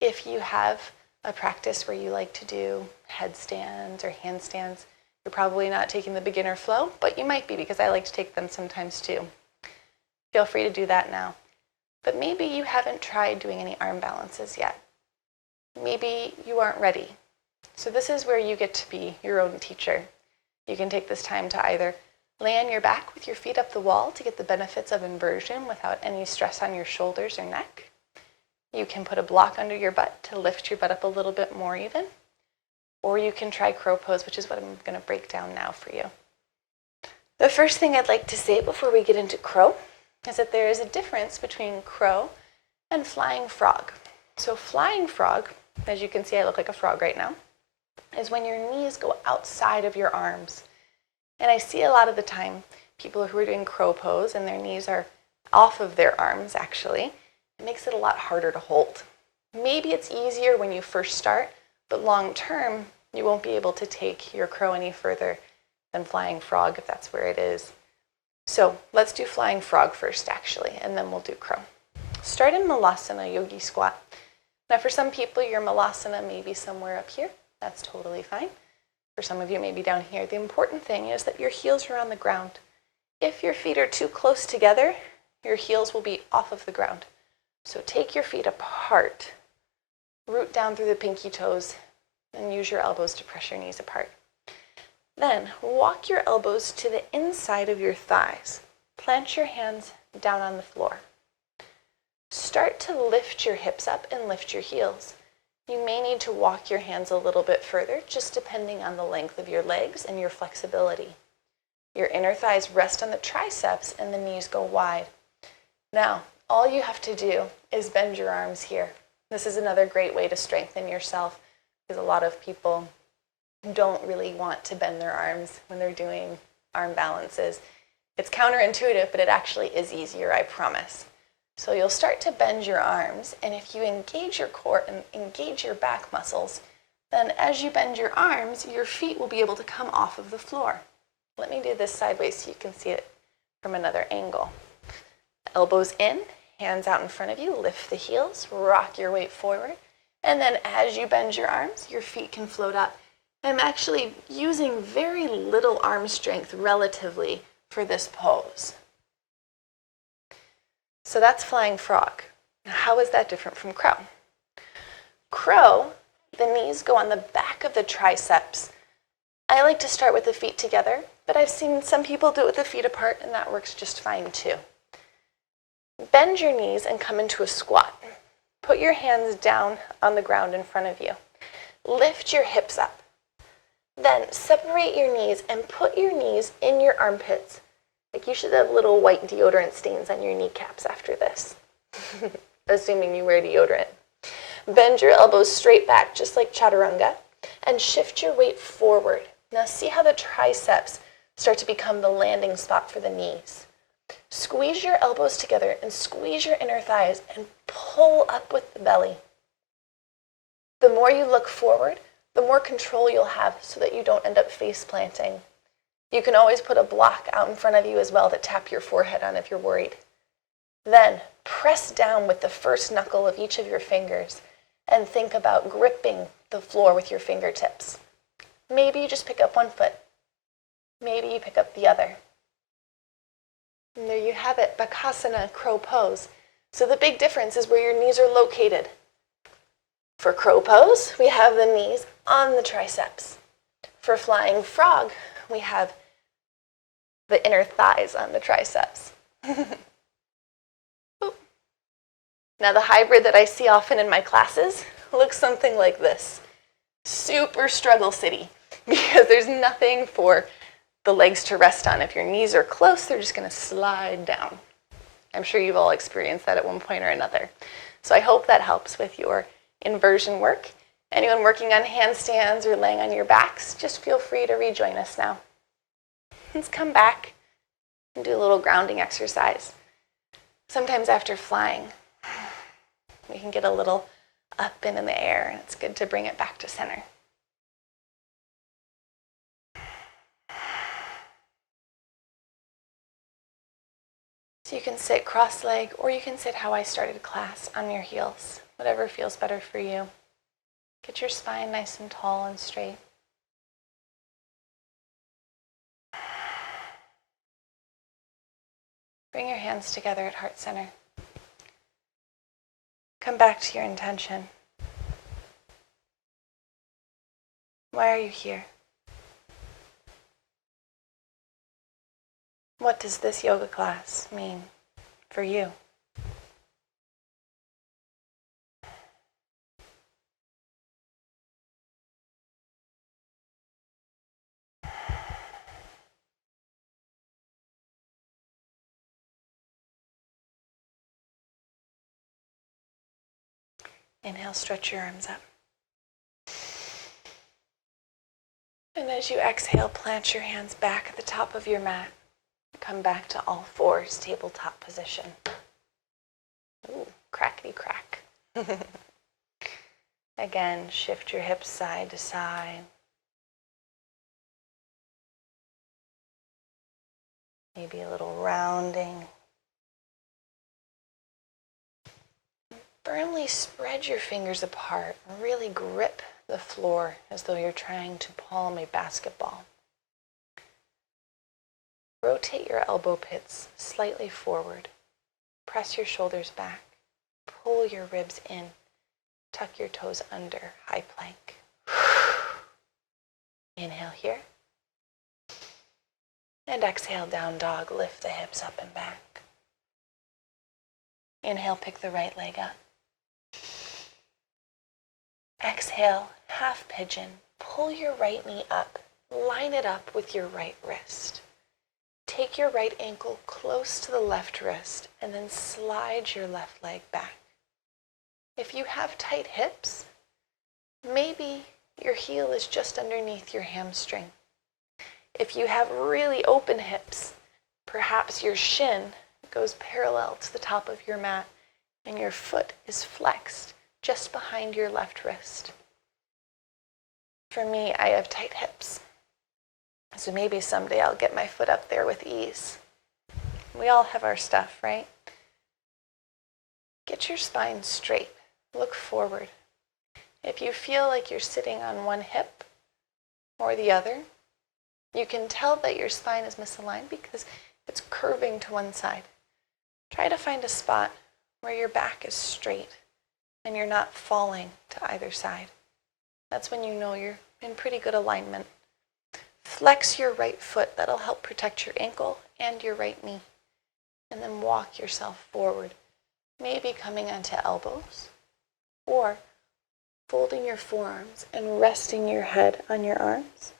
if you have a practice where you like to do headstands or handstands, you're probably not taking the beginner flow, but you might be because I like to take them sometimes too. Feel free to do that now. But maybe you haven't tried doing any arm balances yet. Maybe you aren't ready. So this is where you get to be your own teacher. You can take this time to either lay on your back with your feet up the wall to get the benefits of inversion without any stress on your shoulders or neck. You can put a block under your butt to lift your butt up a little bit more even. Or you can try crow pose, which is what I'm going to break down now for you. The first thing I'd like to say before we get into crow is that there is a difference between crow and flying frog. So flying frog, as you can see I look like a frog right now, is when your knees go outside of your arms. And I see a lot of the time people who are doing crow pose and their knees are off of their arms actually. It makes it a lot harder to hold. Maybe it's easier when you first start, but long term you won't be able to take your crow any further than flying frog if that's where it is. So let's do flying frog first actually, and then we'll do crow. Start in Malasana, yogi squat. Now for some people your Malasana may be somewhere up here. That's totally fine. For some of you, maybe down here. The important thing is that your heels are on the ground. If your feet are too close together, your heels will be off of the ground. So take your feet apart, root down through the pinky toes, and use your elbows to press your knees apart. Then walk your elbows to the inside of your thighs. Plant your hands down on the floor. Start to lift your hips up and lift your heels. You may need to walk your hands a little bit further, just depending on the length of your legs and your flexibility. Your inner thighs rest on the triceps and the knees go wide. Now, all you have to do is bend your arms here. This is another great way to strengthen yourself because a lot of people don't really want to bend their arms when they're doing arm balances. It's counterintuitive, but it actually is easier, I promise. So you'll start to bend your arms, and if you engage your core and engage your back muscles, then as you bend your arms, your feet will be able to come off of the floor. Let me do this sideways so you can see it from another angle. Elbows in, hands out in front of you, lift the heels, rock your weight forward, and then as you bend your arms, your feet can float up. I'm actually using very little arm strength relatively for this pose. So that's flying frog. Now, how is that different from crow? Crow, the knees go on the back of the triceps. I like to start with the feet together, but I've seen some people do it with the feet apart, and that works just fine too. Bend your knees and come into a squat. Put your hands down on the ground in front of you. Lift your hips up. Then separate your knees and put your knees in your armpits. Like you should have little white deodorant stains on your kneecaps after this, assuming you wear deodorant. Bend your elbows straight back, just like chaturanga, and shift your weight forward. Now see how the triceps start to become the landing spot for the knees. Squeeze your elbows together and squeeze your inner thighs and pull up with the belly. The more you look forward, the more control you'll have so that you don't end up face planting. You can always put a block out in front of you as well to tap your forehead on if you're worried. Then press down with the first knuckle of each of your fingers and think about gripping the floor with your fingertips. Maybe you just pick up one foot. Maybe you pick up the other. And there you have it, Bakasana, crow pose. So the big difference is where your knees are located. For crow pose, we have the knees on the triceps. For flying frog, we have the inner thighs on the triceps. Now the hybrid that I see often in my classes looks something like this. Super struggle city, because there's nothing for the legs to rest on. If your knees are close, they're just going to slide down. I'm sure you've all experienced that at one point or another. So I hope that helps with your inversion work. Anyone working on handstands or laying on your backs, just feel free to rejoin us now. Let's come back and do a little grounding exercise. Sometimes after flying, we can get a little up and in the air, and it's good to bring it back to center. So you can sit cross-legged, or you can sit how I started class, on your heels, whatever feels better for you. Get your spine nice and tall and straight. Bring your hands together at heart center. Come back to your intention. Why are you here? What does this yoga class mean for you? Inhale, stretch your arms up. And as you exhale, plant your hands back at the top of your mat. Come back to all fours, tabletop position. Ooh, crackety crack. Again, shift your hips side to side. Maybe a little rounding. Firmly spread your fingers apart and really grip the floor as though you're trying to palm a basketball. Rotate your elbow pits slightly forward. Press your shoulders back. Pull your ribs in. Tuck your toes under, high plank. Inhale here. And exhale, down dog. Lift the hips up and back. Inhale, pick the right leg up. Exhale, half pigeon. Pull your right knee up. Line it up with your right wrist. Take your right ankle close to the left wrist and then slide your left leg back. If you have tight hips, maybe your heel is just underneath your hamstring. If you have really open hips, perhaps your shin goes parallel to the top of your mat and your foot is flexed just behind your left wrist. For me, I have tight hips. So maybe someday I'll get my foot up there with ease. We all have our stuff, right? Get your spine straight. Look forward. If you feel like you're sitting on one hip or the other, you can tell that your spine is misaligned because it's curving to one side. Try to find a spot where your back is straight and you're not falling to either side. That's when you know you're in pretty good alignment. Flex your right foot. That'll help protect your ankle and your right knee. And then walk yourself forward. Maybe coming onto elbows or folding your forearms and resting your head on your arms.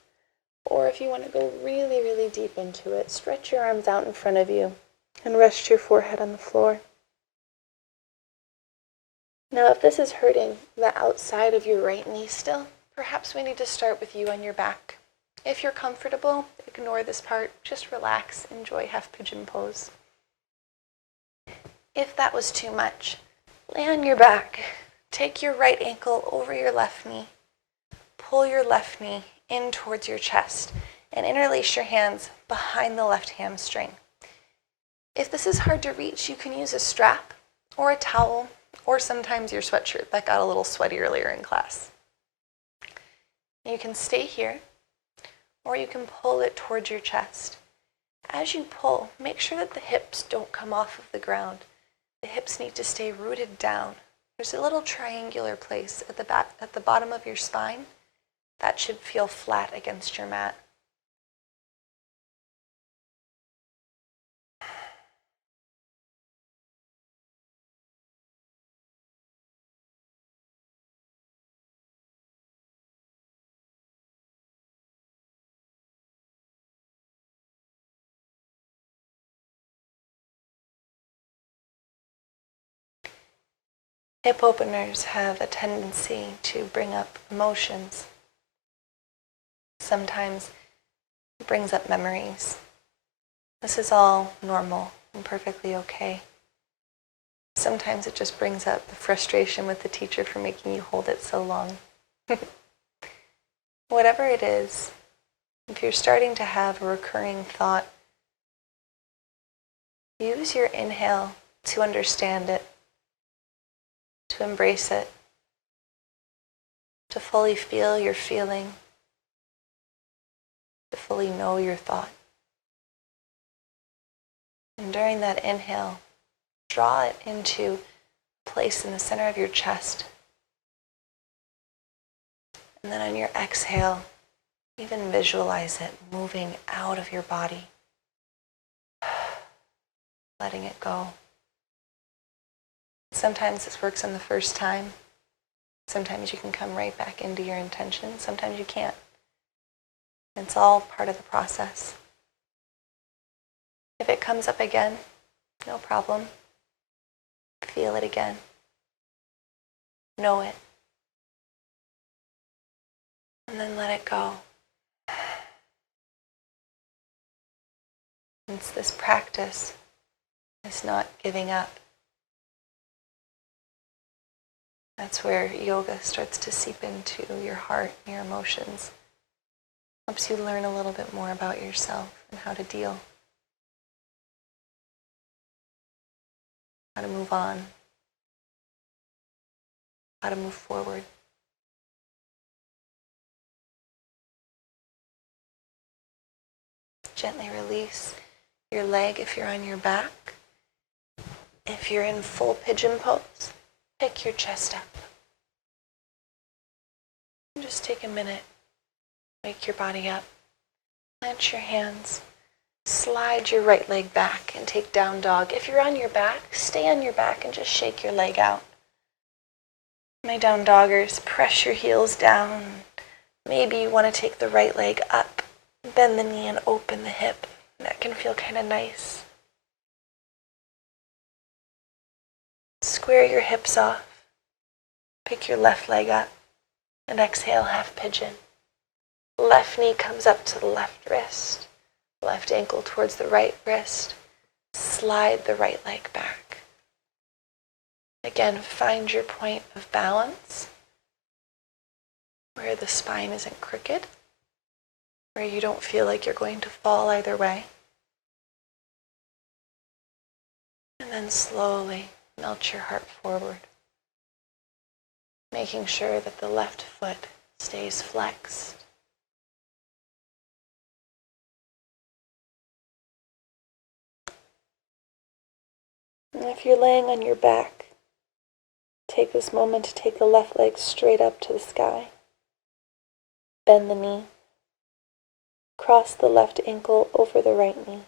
Or if you want to go really, really deep into it, stretch your arms out in front of you and rest your forehead on the floor. Now, if this is hurting the outside of your right knee still, perhaps we need to start with you on your back. If you're comfortable, ignore this part. Just relax. Enjoy half pigeon pose. If that was too much, lay on your back. Take your right ankle over your left knee. Pull your left knee in towards your chest and interlace your hands behind the left hamstring. If this is hard to reach, you can use a strap or a towel or sometimes your sweatshirt that got a little sweaty earlier in class. You can stay here or you can pull it towards your chest. As you pull, make sure that the hips don't come off of the ground. The hips need to stay rooted down. There's a little triangular place at the bottom of your spine. That should feel flat against your mat. Hip openers have a tendency to bring up emotions. Sometimes it brings up memories. This is all normal and perfectly okay. Sometimes it just brings up the frustration with the teacher for making you hold it so long. Whatever it is, if you're starting to have a recurring thought, use your inhale to understand it, to embrace it, to fully feel your feeling, to fully know your thought. And during that inhale, draw it into a place in the center of your chest. And then on your exhale, even visualize it moving out of your body, letting it go. Sometimes this works on the first time. Sometimes you can come right back into your intention. Sometimes you can't. It's all part of the process. If it comes up again, no problem. Feel it again. Know it. And then let it go. It's this practice. It's not giving up. That's where yoga starts to seep into your heart and your emotions. Helps you learn a little bit more about yourself and how to deal. How to move on. How to move forward. Gently release your leg if you're on your back. If you're in full pigeon pose, pick your chest up. And just take a minute. Wake your body up. Plant your hands. Slide your right leg back and take down dog. If you're on your back, stay on your back and just shake your leg out. My down doggers, press your heels down. Maybe you want to take the right leg up, bend the knee and open the hip. That can feel kind of nice. Square your hips off. Pick your left leg up and exhale half pigeon. Left knee comes up to the left wrist. Left ankle towards the right wrist. Slide the right leg back. Again, find your point of balance where the spine isn't crooked, where you don't feel like you're going to fall either way. And then slowly melt your heart forward, making sure that the left foot stays flexed. And if you're laying on your back, take this moment to take the left leg straight up to the sky. Bend the knee. Cross the left ankle over the right knee.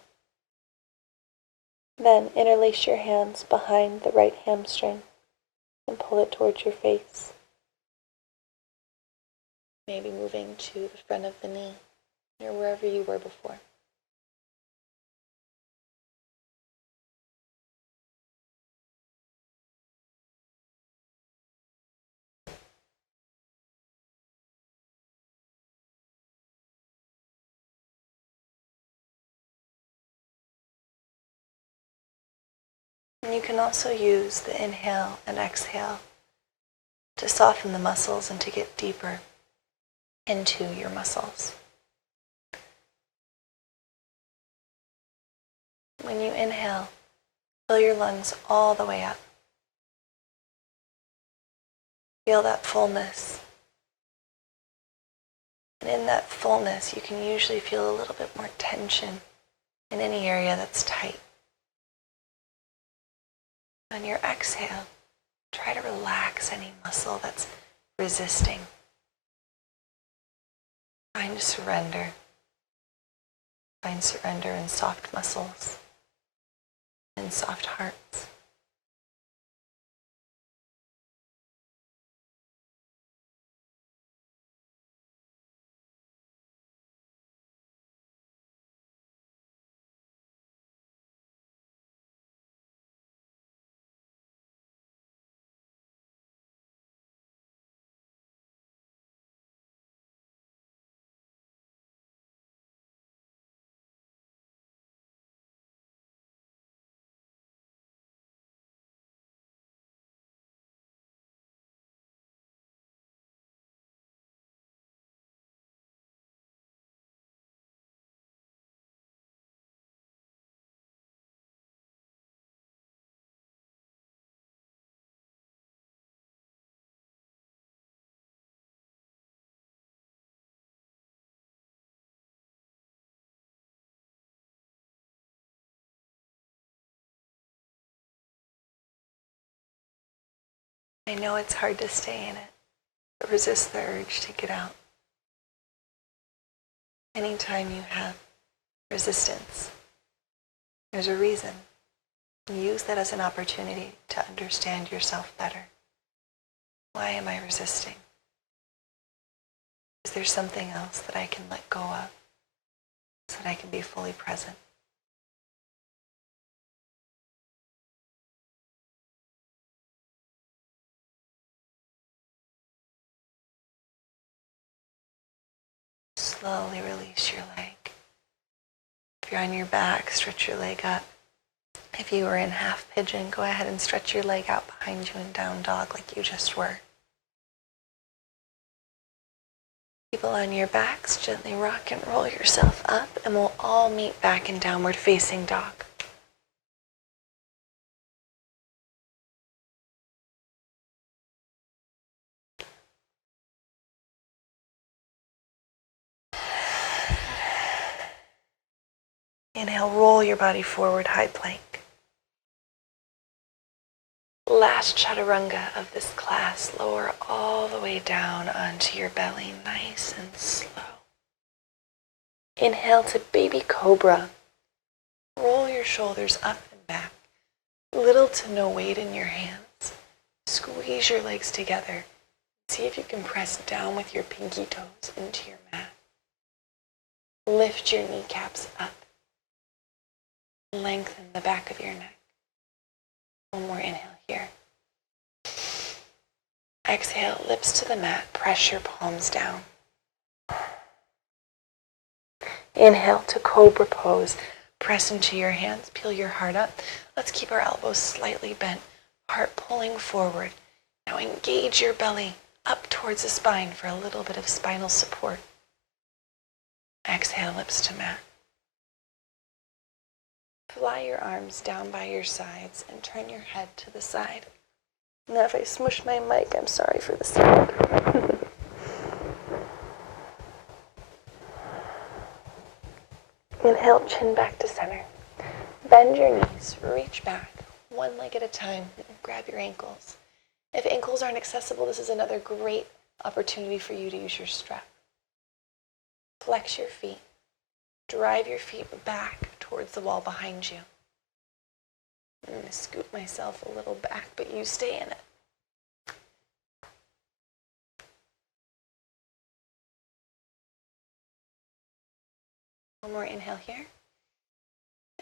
Then interlace your hands behind the right hamstring and pull it towards your face. Maybe moving to the front of the knee or wherever you were before. And you can also use the inhale and exhale to soften the muscles and to get deeper into your muscles. When you inhale, fill your lungs all the way up. Feel that fullness. And in that fullness, you can usually feel a little bit more tension in any area that's tight. On your exhale, try to relax any muscle that's resisting. Find surrender. Find surrender in soft muscles and soft hearts. I know it's hard to stay in it, but resist the urge to get out. Anytime you have resistance, there's a reason. Use that as an opportunity to understand yourself better. Why am I resisting? Is there something else that I can let go of so that I can be fully present? Slowly release your leg. If you're on your back, stretch your leg up. If you were in half pigeon, go ahead and stretch your leg out behind you in down dog like you just were. People on your backs, gently rock and roll yourself up, and we'll all meet back in downward facing dog. Inhale, roll your body forward, high plank. Last chaturanga of this class, lower all the way down onto your belly, nice and slow. Inhale to baby cobra. Roll your shoulders up and back. Little to no weight in your hands. Squeeze your legs together. See if you can press down with your pinky toes into your mat. Lift your kneecaps up. Lengthen the back of your neck. One more inhale here. Exhale, lips to the mat, press your palms down. Inhale to cobra pose. Press into your hands, peel your heart up. Let's keep our elbows slightly bent, heart pulling forward. Now engage your belly up towards the spine for a little bit of spinal support. Exhale, lips to mat. Fly your arms down by your sides and turn your head to the side. Now if I smush my mic, I'm sorry for the sound. Inhale, chin back to center. Bend your knees, reach back, one leg at a time, and grab your ankles. If ankles aren't accessible, this is another great opportunity for you to use your strap. Flex your feet. Drive your feet back towards the wall behind you. I'm going to scoot myself a little back, but you stay in it. One more inhale here.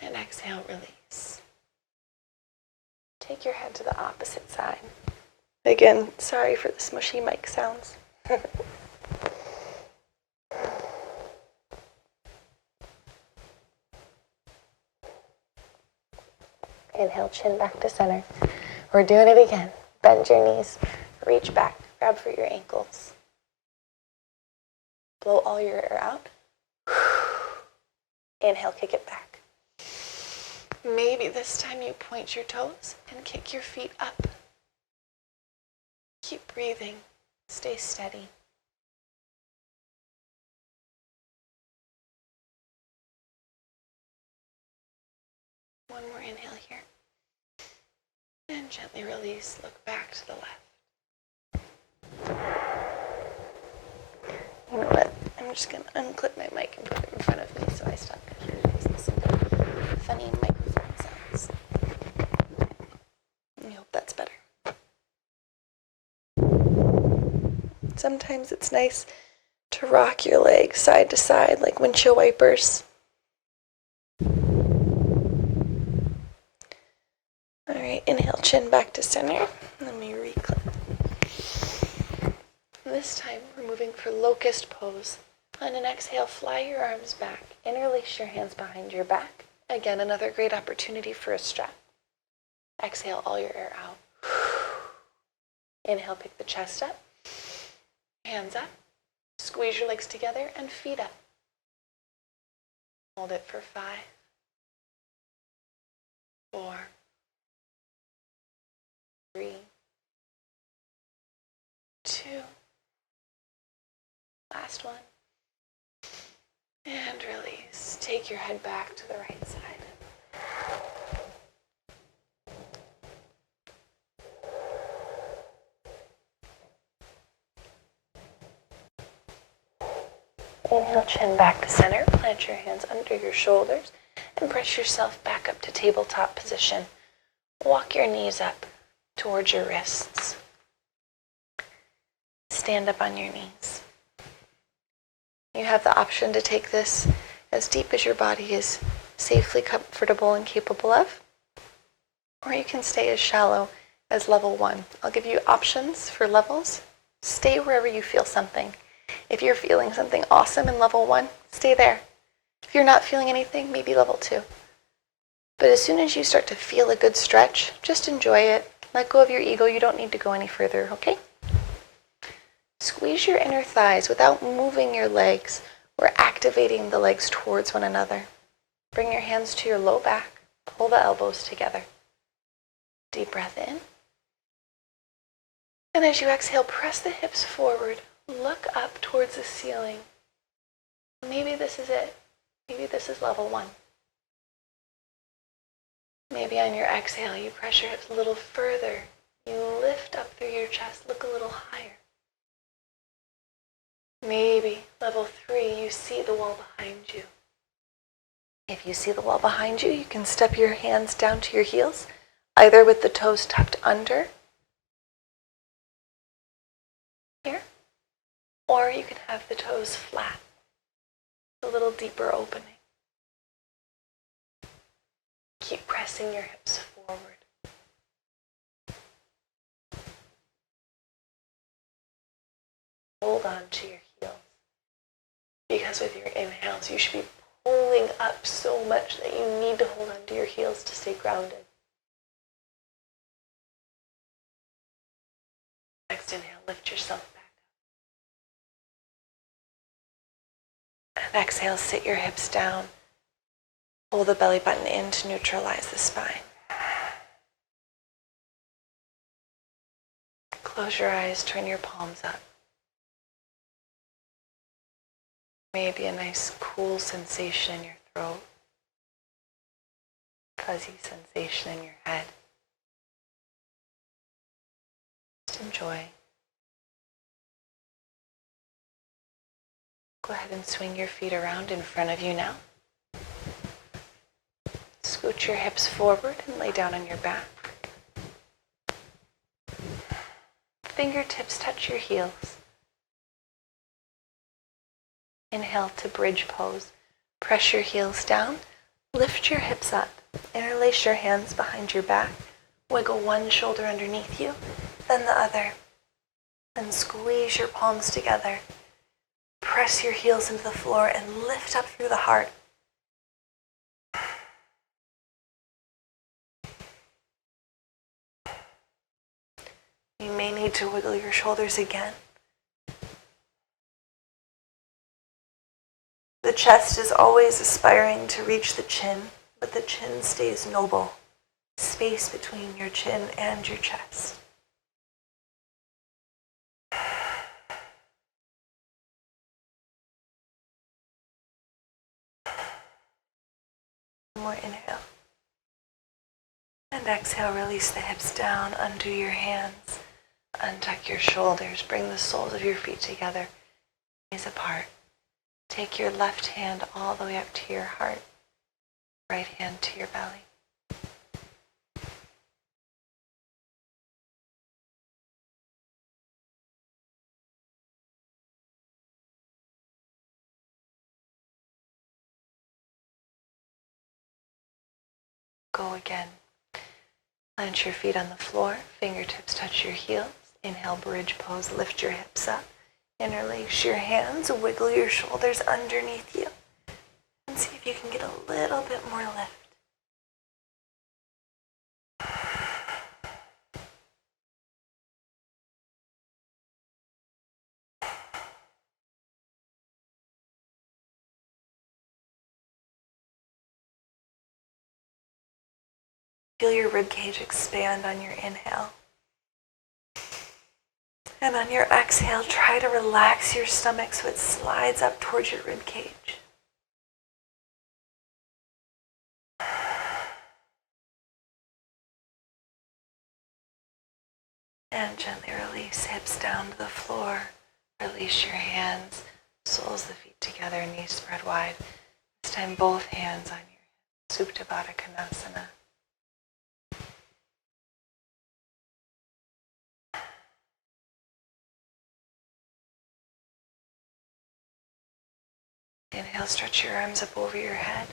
And exhale, release. Take your head to the opposite side. Again, sorry for the smushy mic sounds. Inhale, chin back to center. We're doing it again. Bend your knees, reach back, grab for your ankles. Blow all your air out. Inhale, kick it back. Maybe this time you point your toes and kick your feet up. Keep breathing. Stay steady. One more inhale here. And gently release. Look back to the left. You know what? I'm just going to unclip my mic and put it in front of me so I stop hearing these funny microphone sounds. I hope that's better. Sometimes it's nice to rock your legs side to side like windshield wipers. Alright, inhale, chin back to center. Let me reclip. This time we're moving for locust pose. On an exhale, fly your arms back. Interlace your hands behind your back. Again, another great opportunity for a strap. Exhale all your air out. Inhale, pick the chest up. Hands up. Squeeze your legs together and feet up. Hold it for 5, 4, 3, 2. Last one. And release. Take your head back to the right side. Inhale, chin back to center. Plant your hands under your shoulders and press yourself back up to tabletop position. Walk your knees up towards your wrists. Stand up on your knees. You have the option to take this as deep as your body is safely comfortable and capable of, or you can stay as shallow as level 1. I'll give you options for levels. Stay wherever you feel something. If you're feeling something awesome in level 1, stay there. If you're not feeling anything, maybe level 2. But as soon as you start to feel a good stretch, just enjoy it. Let go of your ego. You don't need to go any further, okay? Squeeze your inner thighs without moving your legs or activating the legs towards one another. Bring your hands to your low back. Pull the elbows together. Deep breath in. And as you exhale, press the hips forward. Look up towards the ceiling. Maybe this is it. Maybe this is level 1. Maybe on your exhale, you press your hips a little further. You lift up through your chest. Look a little higher. Maybe level 3, you see the wall behind you. If you see the wall behind you, you can step your hands down to your heels, either with the toes tucked under here, or you can have the toes flat, a little deeper opening. Keep pressing your hips forward. Hold on to your heels, because with your inhales, you should be pulling up so much that you need to hold on to your heels to stay grounded. Next inhale, lift yourself back up. And exhale, sit your hips down. Pull the belly button in to neutralize the spine. Close your eyes, turn your palms up. Maybe a nice cool sensation in your throat, fuzzy sensation in your head. Just enjoy. Go ahead and swing your feet around in front of you now. Scoot your hips forward and lay down on your back. Fingertips touch your heels. Inhale to bridge pose. Press your heels down. Lift your hips up. Interlace your hands behind your back. Wiggle one shoulder underneath you, then the other. Then squeeze your palms together. Press your heels into the floor and lift up through the heart. You may need to wiggle your shoulders again. The chest is always aspiring to reach the chin, but the chin stays noble. Space between your chin and your chest. One more inhale. And exhale, release the hips down, undo your hands, untuck your shoulders, bring the soles of your feet together, knees apart. Take your left hand all the way up to your heart, right hand to your belly. Go again. Plant your feet on the floor, fingertips touch your heels. Inhale, bridge pose, lift your hips up. Interlace your hands, wiggle your shoulders underneath you. And see if you can get a little bit more lift. Feel your ribcage expand on your inhale. And on your exhale, try to relax your stomach so it slides up towards your ribcage. And gently release hips down to the floor. Release your hands, soles of the feet feet together, knees spread wide. This time both hands on your hips, Supta Baddha Konasana. Inhale, stretch your arms up over your head.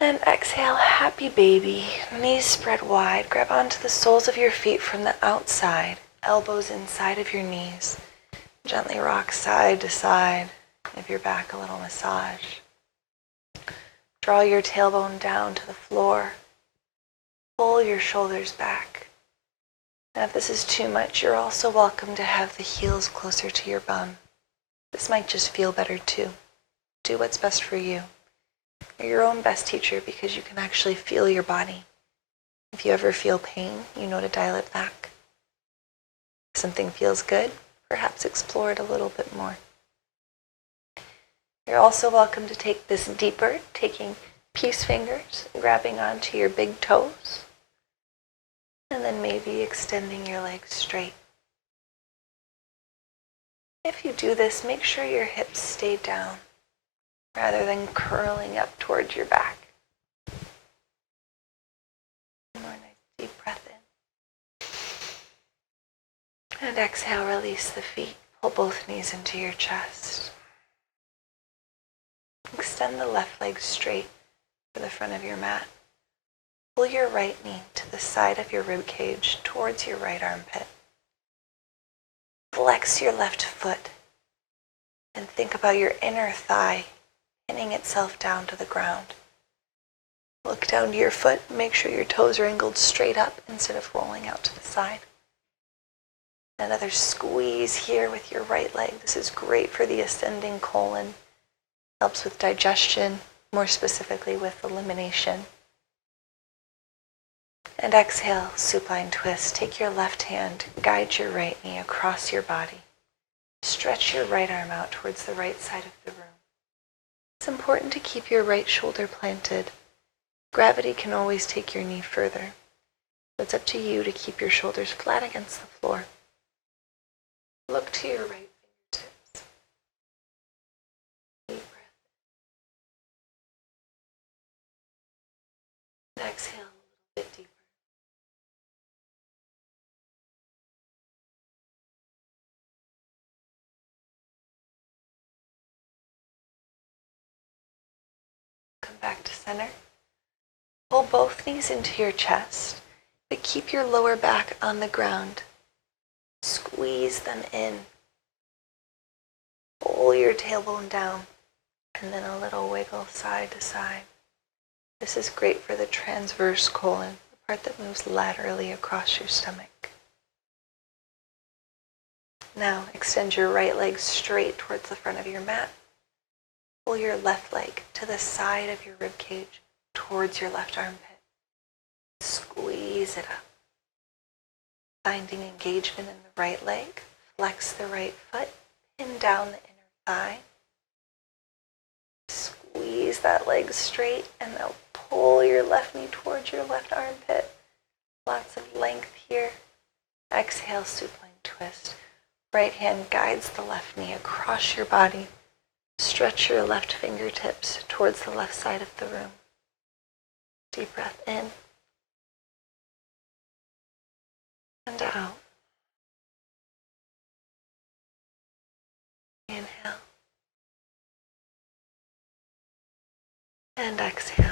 And exhale, happy baby. Knees spread wide. Grab onto the soles of your feet from the outside. Elbows inside of your knees. Gently rock side to side. Give your back a little massage. Draw your tailbone down to the floor. Pull your shoulders back. And if this is too much, you're also welcome to have the heels closer to your bum. This might just feel better too. Do what's best for you. You're your own best teacher because you can actually feel your body. If you ever feel pain, you know to dial it back. If something feels good, perhaps explore it a little bit more. You're also welcome to take this deeper, taking peace fingers, grabbing onto your big toes, and then maybe extending your legs straight. If you do this, make sure your hips stay down rather than curling up towards your back. One more nice deep breath in. And exhale, release the feet. Pull both knees into your chest. Extend the left leg straight to the front of your mat. Pull your right knee to the side of your rib cage towards your right armpit. Flex your left foot and think about your inner thigh pinning itself down to the ground. Look down to your foot, make sure your toes are angled straight up instead of rolling out to the side. Another squeeze here with your right leg. This is great for the ascending colon. Helps with digestion, more specifically with elimination. And exhale, supine twist. Take your left hand, guide your right knee across your body. Stretch your right arm out towards the right side of the room. It's important to keep your right shoulder planted. Gravity can always take your knee further. It's up to you to keep your shoulders flat against the floor. Look to your right fingertips. Deep breath. And exhale a little bit deeper. Come back to center. Pull both knees into your chest, but keep your lower back on the ground. Squeeze them in. Pull your tailbone down, and then a little wiggle side to side. This is great for the transverse colon, the part that moves laterally across your stomach. Now extend your right leg straight towards the front of your mat. Pull your left leg to the side of your rib cage towards your left armpit. Squeeze it up. Finding engagement in the right leg, flex the right foot, pin down the inner thigh. Squeeze that leg straight and now pull your left knee towards your left armpit. Lots of length here. Exhale, supine twist. Right hand guides the left knee across your body. Stretch your left fingertips towards the left side of the room. Deep breath in and out. Inhale and exhale.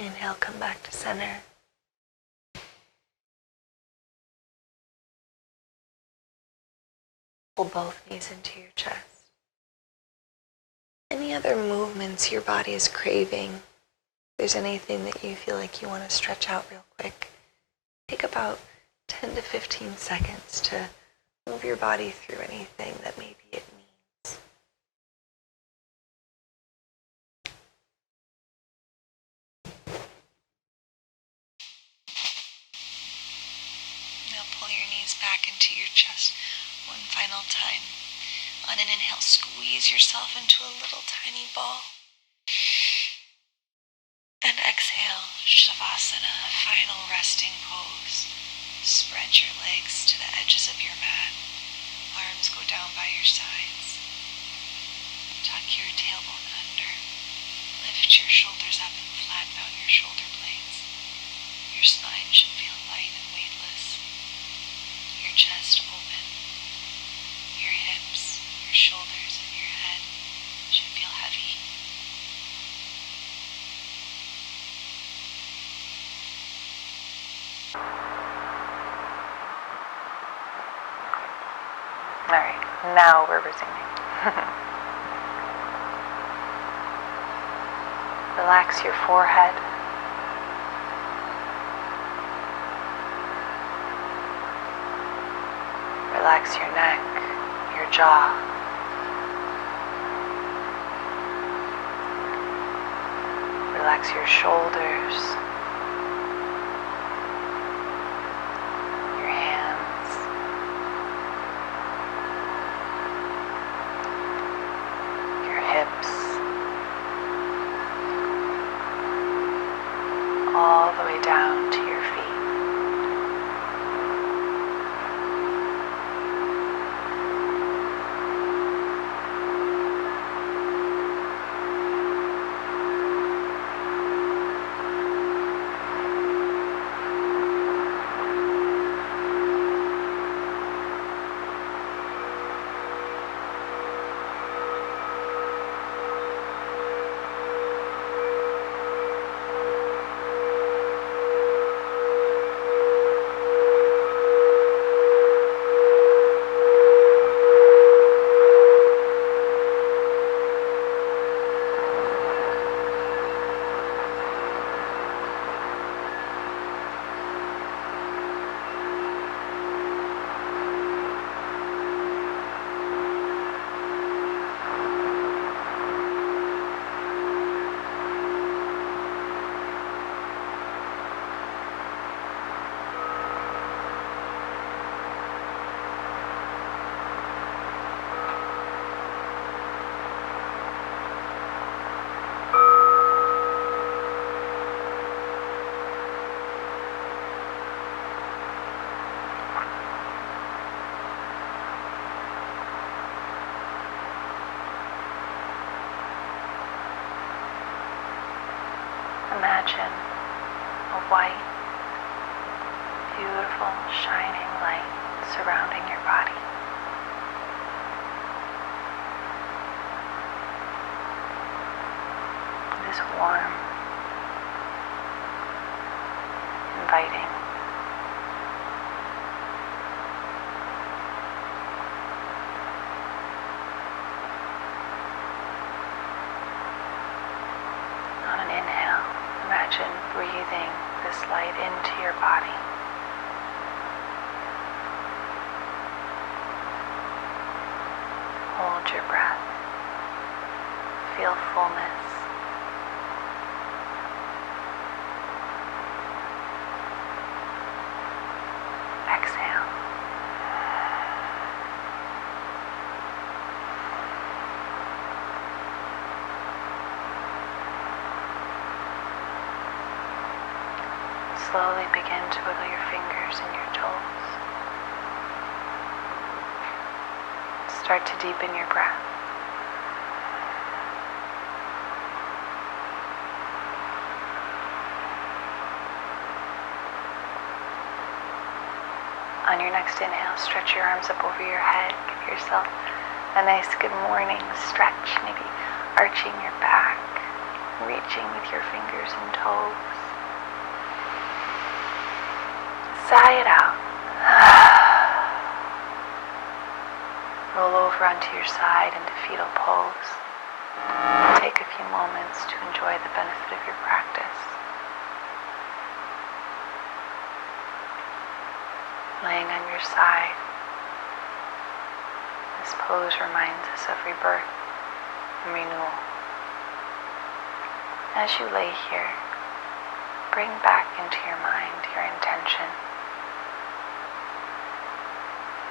Inhale, come back to center. Pull both knees into your chest. Any other movements your body is craving? If there's anything that you feel like you want to stretch out real quick, take about 10 to 15 seconds to move your body through anything that maybe it needs. time. On an inhale, squeeze yourself into a little tiny ball. And exhale, Shavasana, final resting pose. Spread your legs to the edges of your mat. Arms go down by your sides. Tuck your tailbone under. Lift your shoulders up and flatten out your shoulder blades. Your spine should feel light and weightless. Your chest open. Your hips, your shoulders, and your head should feel heavy. Alright, now we're resuming. Relax your forehead. Relax your neck, your jaw. Relax your shoulders, your hands, your hips, all the way down to your feet. Imagine a white, beautiful, shining light surrounding your body. It is warm, inviting. On an inhale, imagine breathing this light into your body. Hold your breath. Feel fullness. Exhale. Slowly begin to wiggle your fingers and your toes. Start to deepen your breath. On your next inhale, stretch your arms up over your head. Give yourself a nice good morning stretch, maybe arching your back, reaching with your fingers and toes. Sigh it out. Roll over onto your side into fetal pose. Take a few moments to enjoy the benefit of your practice. Laying on your side, this pose reminds us of rebirth and renewal. As you lay here, bring back into your mind your intention.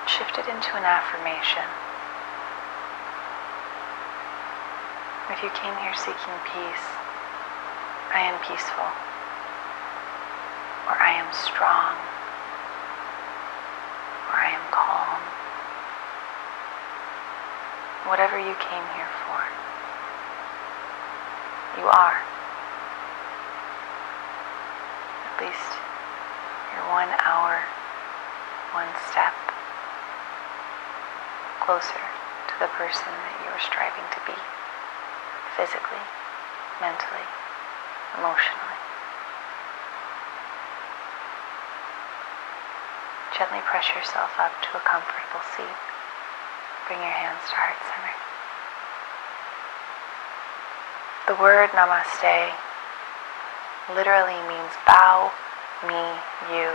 shift it into an affirmation. If you came here seeking peace, I am peaceful, or I am strong, or I am calm. Whatever you came here for, you are. At least you're 1 hour, 1 step closer to the person that you are striving to be, physically, mentally, emotionally. Gently press yourself up to a comfortable seat. Bring your hands to heart center. The word namaste literally means bow, me, you.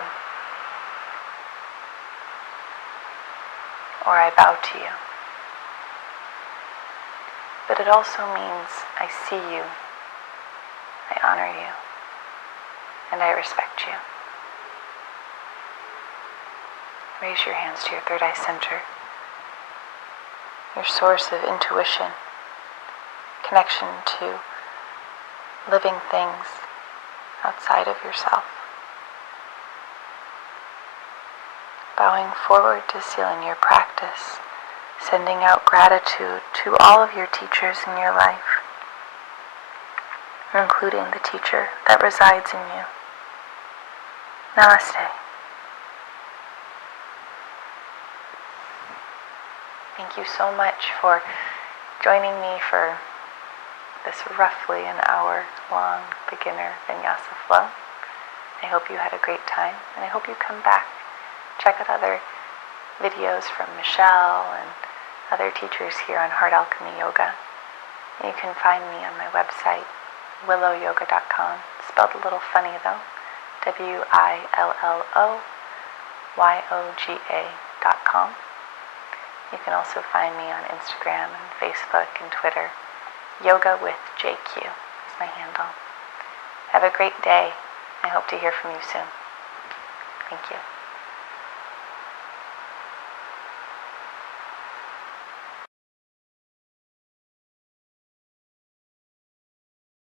Or I bow to you. But it also means I see you, I honor you, and I respect you. Raise your hands to your third eye center, your source of intuition, connection to living things outside of yourself. Bowing forward to seal in your practice, sending out gratitude to all of your teachers in your life, including the teacher that resides in you. Namaste. Thank you so much for joining me for this roughly an hour-long beginner Vinyasa flow. I hope you had a great time, and I hope you come back. Check out other videos from Michelle and other teachers here on Heart Alchemy Yoga. And you can find me on my website, willowyoga.com. Spelled a little funny though, WILLOYOGA.com. You can also find me on Instagram and Facebook and Twitter. Yoga with JQ is my handle. Have a great day. I hope to hear from you soon. Thank you.